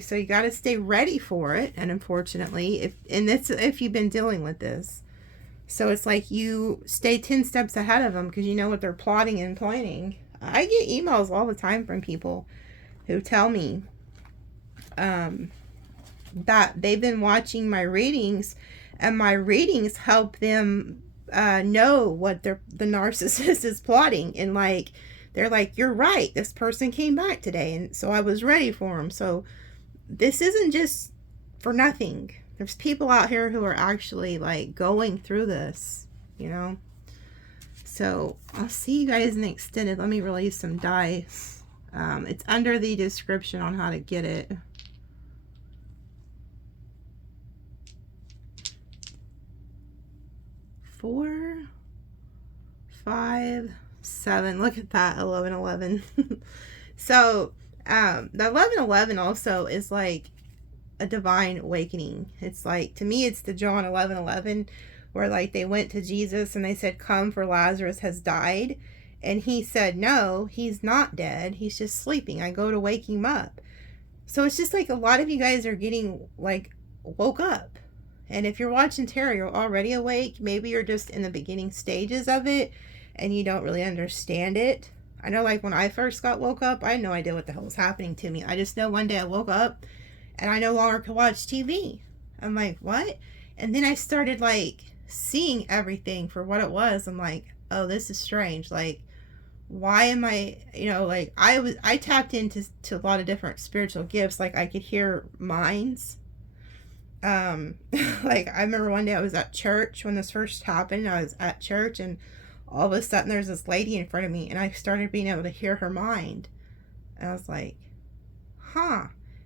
so you got to stay ready for it. And unfortunately, if you've been dealing with this. So it's like you stay 10 steps ahead of them because you know what they're plotting and planning. I get emails all the time from people who tell me that they've been watching my readings and my readings help them know what the narcissist is plotting. And like, they're like, you're right. This person came back today. And so I was ready for them. So this isn't just for nothing. There's people out here who are actually like going through this, you know. So I'll see you guys in the extended. Let me release some dice. It's under the description on how to get it. 4, 5, 7. Look at that, 11, 11. So the 11, 11 also is like a divine awakening. It's like, to me, it's the John 11, 11, where like they went to Jesus and they said, come, for Lazarus has died. And he said, no, he's not dead. He's just sleeping. I go to wake him up. So it's just like a lot of you guys are getting like woke up. And if you're watching tarot, you're already awake. Maybe you're just in the beginning stages of it and you don't really understand it. I know, like when I first got woke up, I had no idea what the hell was happening to me. I just know one day I woke up and I no longer could watch TV. I'm like, what? And then I started like seeing everything for what it was. I'm like, oh, this is strange. Like, why am I, you know, like I tapped into a lot of different spiritual gifts. Like I could hear minds. Like I remember one day I was at church when this first happened. I was at church and all of a sudden there's this lady in front of me and I started being able to hear her mind. And I was like, huh.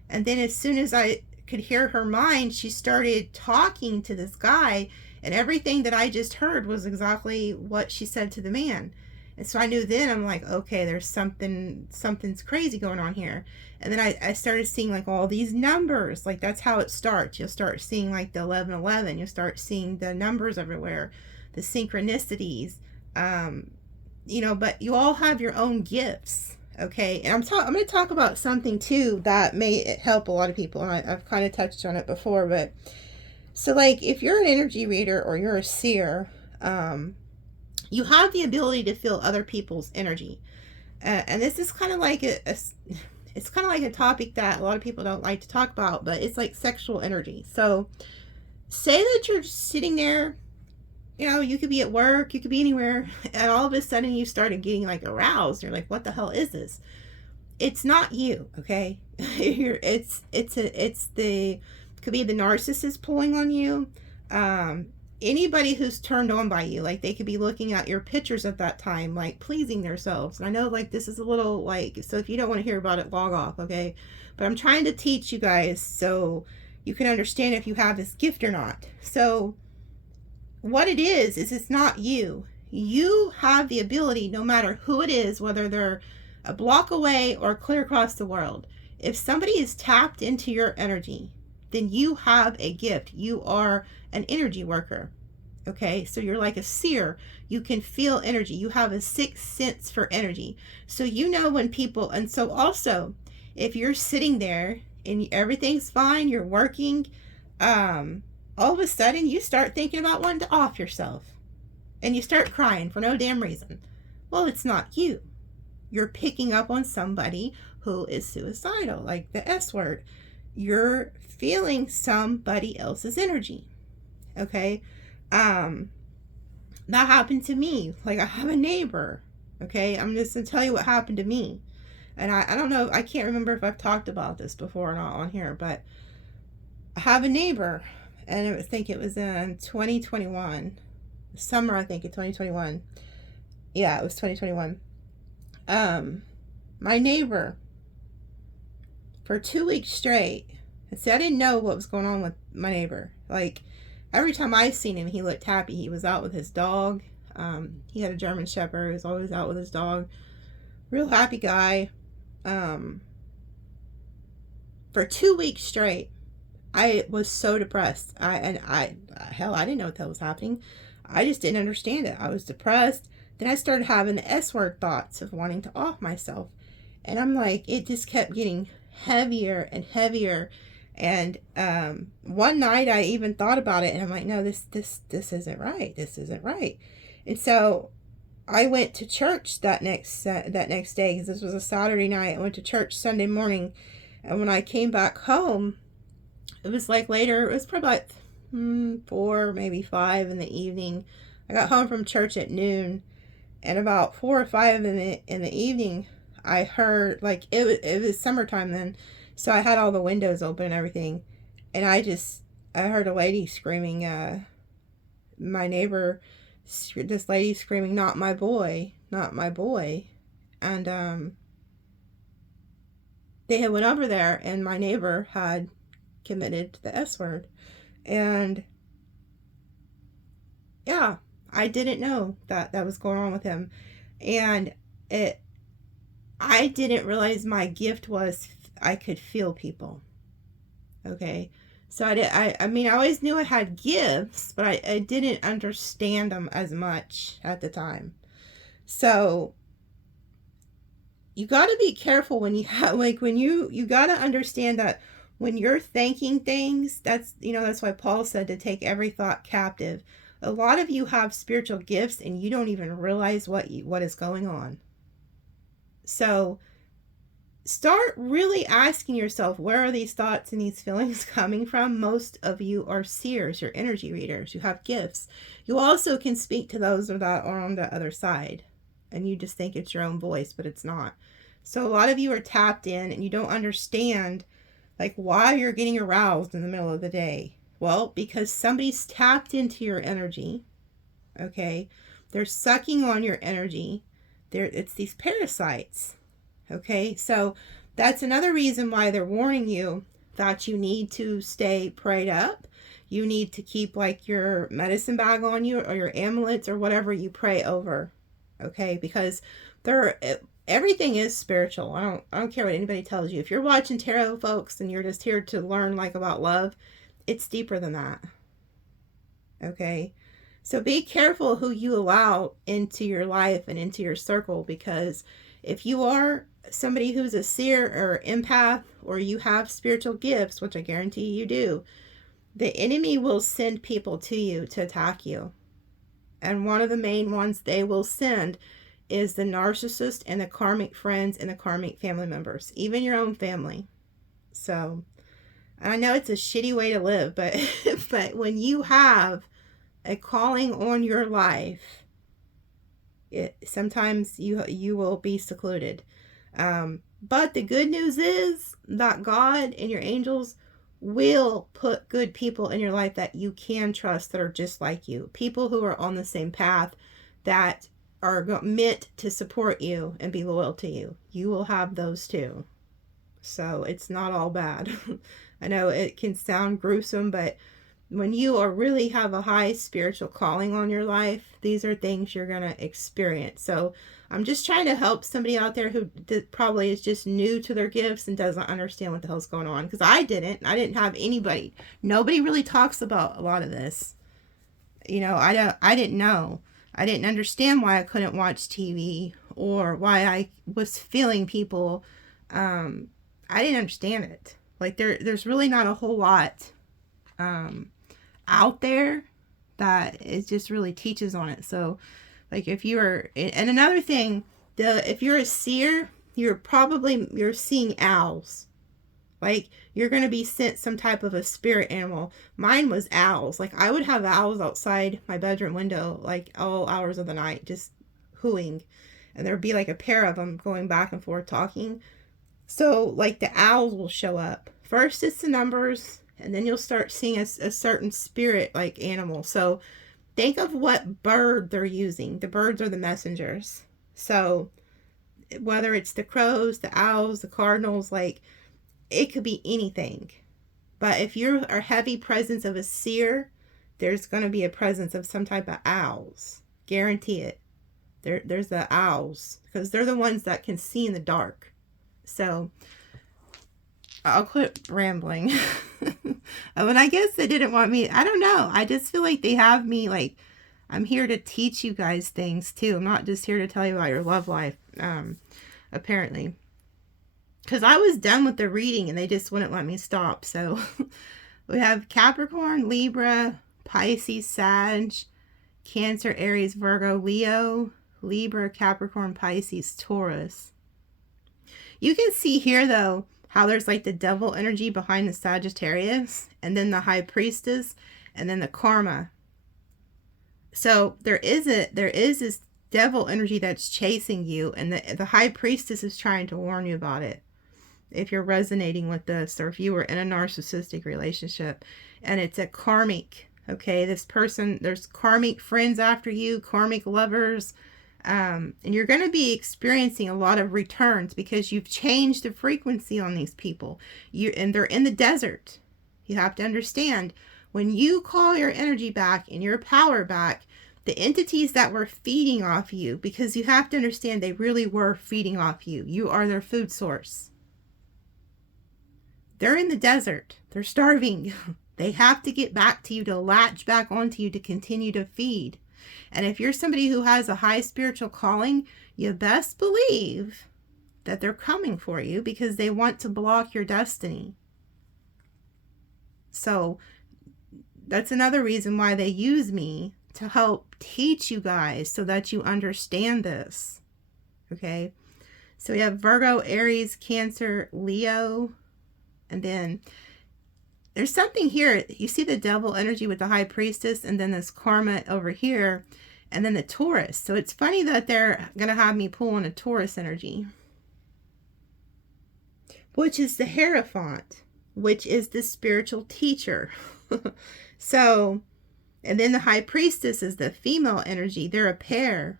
And then as soon as I could hear her mind, she started talking to this guy, and everything that I just heard was exactly what she said to the man. And so I knew then, I'm like, okay, there's something's crazy going on here. And then I started seeing like all these numbers. Like that's how it starts. You'll start seeing like the 1111. You'll start seeing the numbers everywhere, the synchronicities. You know, but you all have your own gifts. Okay, and I'm going to talk about something too that may help a lot of people, and I've kind of touched on it before. But so like if you're an energy reader or you're a seer, you have the ability to feel other people's energy, and this is kind of like it's kind of like a topic that a lot of people don't like to talk about, but it's like sexual energy. So say that you're sitting there, you know, you could be at work, you could be anywhere, and all of a sudden you started getting like aroused. You're like, what the hell is this? It's not you, okay? It could be the narcissist pulling on you. Anybody who's turned on by you, like they could be looking at your pictures at that time, like pleasing themselves. And I know like this is a little like, so if you don't want to hear about it, log off, okay? But I'm trying to teach you guys so you can understand if you have this gift or not. So what it is it's not you. You have the ability, no matter who it is, whether they're a block away or clear across the world, if somebody is tapped into your energy, then you have a gift. You are an energy worker. Okay, so you're like a seer. You can feel energy. You have a sixth sense for energy. So you know when people, and so also if you're sitting there and everything's fine, you're working, all of a sudden you start thinking about wanting to off yourself and you start crying for no damn reason. Well, it's not you. You're picking up on somebody who is suicidal, like the S word. You're feeling somebody else's energy. Okay. That happened to me. Like I have a neighbor. Okay. I'm just gonna tell you what happened to me. And I don't know, I can't remember if I've talked about this before or not on here, but I have a neighbor, and I think it was in 2021. Summer, I think, in 2021. Yeah, it was 2021. My neighbor, for 2 weeks straight, see, I didn't know what was going on with my neighbor. Like, every time I seen him, he looked happy. He was out with his dog. He had a German Shepherd. He was always out with his dog. Real happy guy. For 2 weeks straight, I was so depressed. Hell, I didn't know what the hell was happening. I just didn't understand it. I was depressed. Then I started having the S word thoughts of wanting to off myself. And I'm like, it just kept getting heavier and heavier. And one night I even thought about it, and I'm like, no, this isn't right. This isn't right. And so I went to church that next day, because this was a Saturday night. I went to church Sunday morning, and when I came back home, it was like later. It was probably like 4, maybe 5 in the evening. I got home from church at noon, and about 4 or 5 in the evening, I heard, like, it was summertime then, so I had all the windows open and everything, and I heard a lady screaming, my neighbor, this lady screaming, not my boy, not my boy. And they had went over there, and my neighbor had committed the S word. And yeah, I didn't know that was going on with him. And I didn't realize my gift was I could feel people. Okay. So I mean, I always knew I had gifts, but I didn't understand them as much at the time. So you got to be careful when you have, like, when you got to understand that when you're thinking things, that's why Paul said to take every thought captive. A lot of you have spiritual gifts and you don't even realize what is going on. So start really asking yourself, where are these thoughts and these feelings coming from? Most of you are seers, you're energy readers, you have gifts. You also can speak to those that are on the other side, and you just think it's your own voice, but it's not. So a lot of you are tapped in and you don't understand, like, why you're getting aroused in the middle of the day. Well, because somebody's tapped into your energy, okay? They're sucking on your energy. It's these parasites. Okay, so that's another reason why they're warning you that you need to stay prayed up. You need to keep like your medicine bag on you or your amulets or whatever you pray over. Okay? Because everything is spiritual. I don't care what anybody tells you. If you're watching tarot, folks, and you're just here to learn like about love, it's deeper than that. Okay? So be careful who you allow into your life and into your circle, because if you are somebody who's a seer or empath, or you have spiritual gifts, which I guarantee you do, the enemy will send people to you to attack you. And one of the main ones they will send is the narcissist and the karmic friends and the karmic family members, even your own family. So, and I know it's a shitty way to live, but but when you have a calling on your life, sometimes you will be secluded. But the good news is that God and your angels will put good people in your life that you can trust, that are just like you. People who are on the same path, that are meant to support you and be loyal to you. You will have those too. So it's not all bad. I know it can sound gruesome, but when you really have a high spiritual calling on your life, these are things you're going to experience. So I'm just trying to help somebody out there who probably is just new to their gifts and doesn't understand what the hell's going on. Because I didn't have anybody. Nobody really talks about a lot of this. You know, I didn't know. I didn't understand why I couldn't watch TV, or why I was feeling people. I didn't understand it. Like there's really not a whole lot out there that it just really teaches on it. So like if you're, and another thing, if you're a seer, you're seeing owls. Like you're going to be sent some type of a spirit animal. Mine was owls. Like I would have owls outside my bedroom window, like all hours of the night, just hooting. And there'd be like a pair of them going back and forth talking. So like the owls will show up. First it's the numbers, and then you'll start seeing a certain spirit like animal. So think of what bird they're using. The birds are the messengers. So whether it's the crows, the owls, the cardinals, like it could be anything. But if you're a heavy presence of a seer, there's going to be a presence of some type of owls. Guarantee it. There's the owls, because they're the ones that can see in the dark. So I'll quit rambling. And I guess they didn't want me. I don't know. I just feel like they have me like, I'm here to teach you guys things too. I'm not just here to tell you about your love life. Apparently. Because I was done with the reading and they just wouldn't let me stop. So we have Capricorn, Libra, Pisces, Sag, Cancer, Aries, Virgo, Leo, Libra, Capricorn, Pisces, Taurus. You can see here though how there's like the devil energy behind the Sagittarius, and then the High Priestess, and then the Karma. So there is this devil energy that's chasing you, and the High Priestess is trying to warn you about it. If you're resonating with this, or if you were in a narcissistic relationship, and it's a karmic, okay, this person, there's karmic friends after you, karmic lovers, and you're going to be experiencing a lot of returns because you've changed the frequency on these people. And they're in the desert. You have to understand, when you call your energy back and your power back, the entities that were feeding off you, because you have to understand they really were feeding off you. You are their food source. They're in the desert. They're starving. They have to get back to you, to latch back onto you, to continue to feed. And if you're somebody who has a high spiritual calling, you best believe that they're coming for you, because they want to block your destiny. So that's another reason why they use me, to help teach you guys so that you understand this. Okay. So we have Virgo, Aries, Cancer, Leo, and then there's something here. You see the devil energy with the High Priestess, and then this Karma over here, and then the Taurus. So it's funny that they're going to have me pull on a Taurus energy, which is the Hierophant, which is the spiritual teacher. So, and then the High Priestess is the female energy. They're a pair.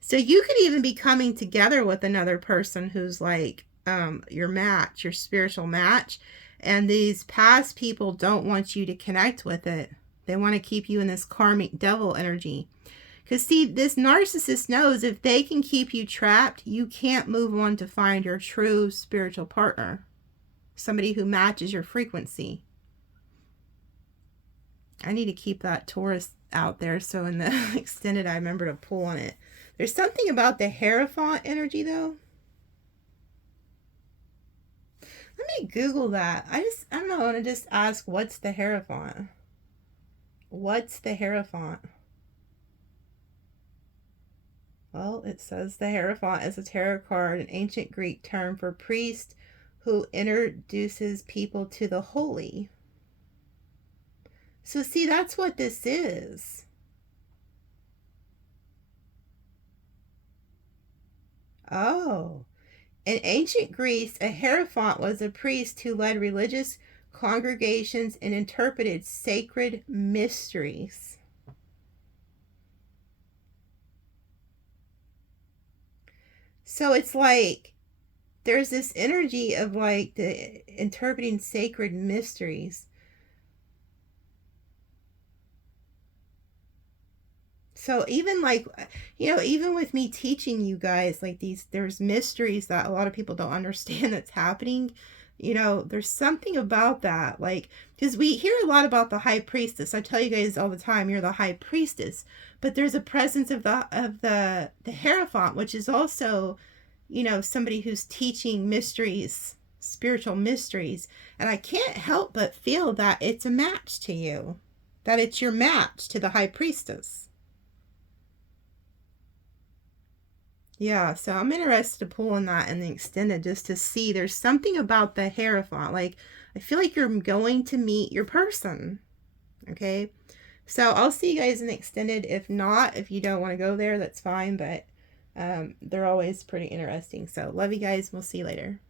So you could even be coming together with another person who's like your match, your spiritual match. And these past people don't want you to connect with it. They want to keep you in this karmic devil energy. Because see, this narcissist knows if they can keep you trapped, you can't move on to find your true spiritual partner. Somebody who matches your frequency. I need to keep that Taurus out there so in the extended I remember to pull on it. There's something about the Hierophant energy though. Let me Google that. I don't know, I want to just ask, what's the Hierophant? What's the Hierophant? Well, it says the Hierophant is a tarot card, an ancient Greek term for priest who introduces people to the holy. So see, that's what this is. Oh. In ancient Greece, a Hierophant was a priest who led religious congregations and interpreted sacred mysteries. So it's like there's this energy of like the interpreting sacred mysteries. So even like, you know, even with me teaching you guys like there's mysteries that a lot of people don't understand that's happening. You know, there's something about that, like, because we hear a lot about the high priestess. I tell you guys all the time, you're the high priestess, but there's a presence of the Hierophant, which is also, you know, somebody who's teaching mysteries, spiritual mysteries, and I can't help but feel that it's a match to you, that it's your match to the high priestess. Yeah, so I'm interested to pull on that in the extended just to see. There's something about the Hierophant. Like, I feel like you're going to meet your person. Okay? So I'll see you guys in the extended. If not, if you don't want to go there, that's fine. But they're always pretty interesting. So love you guys. We'll see you later.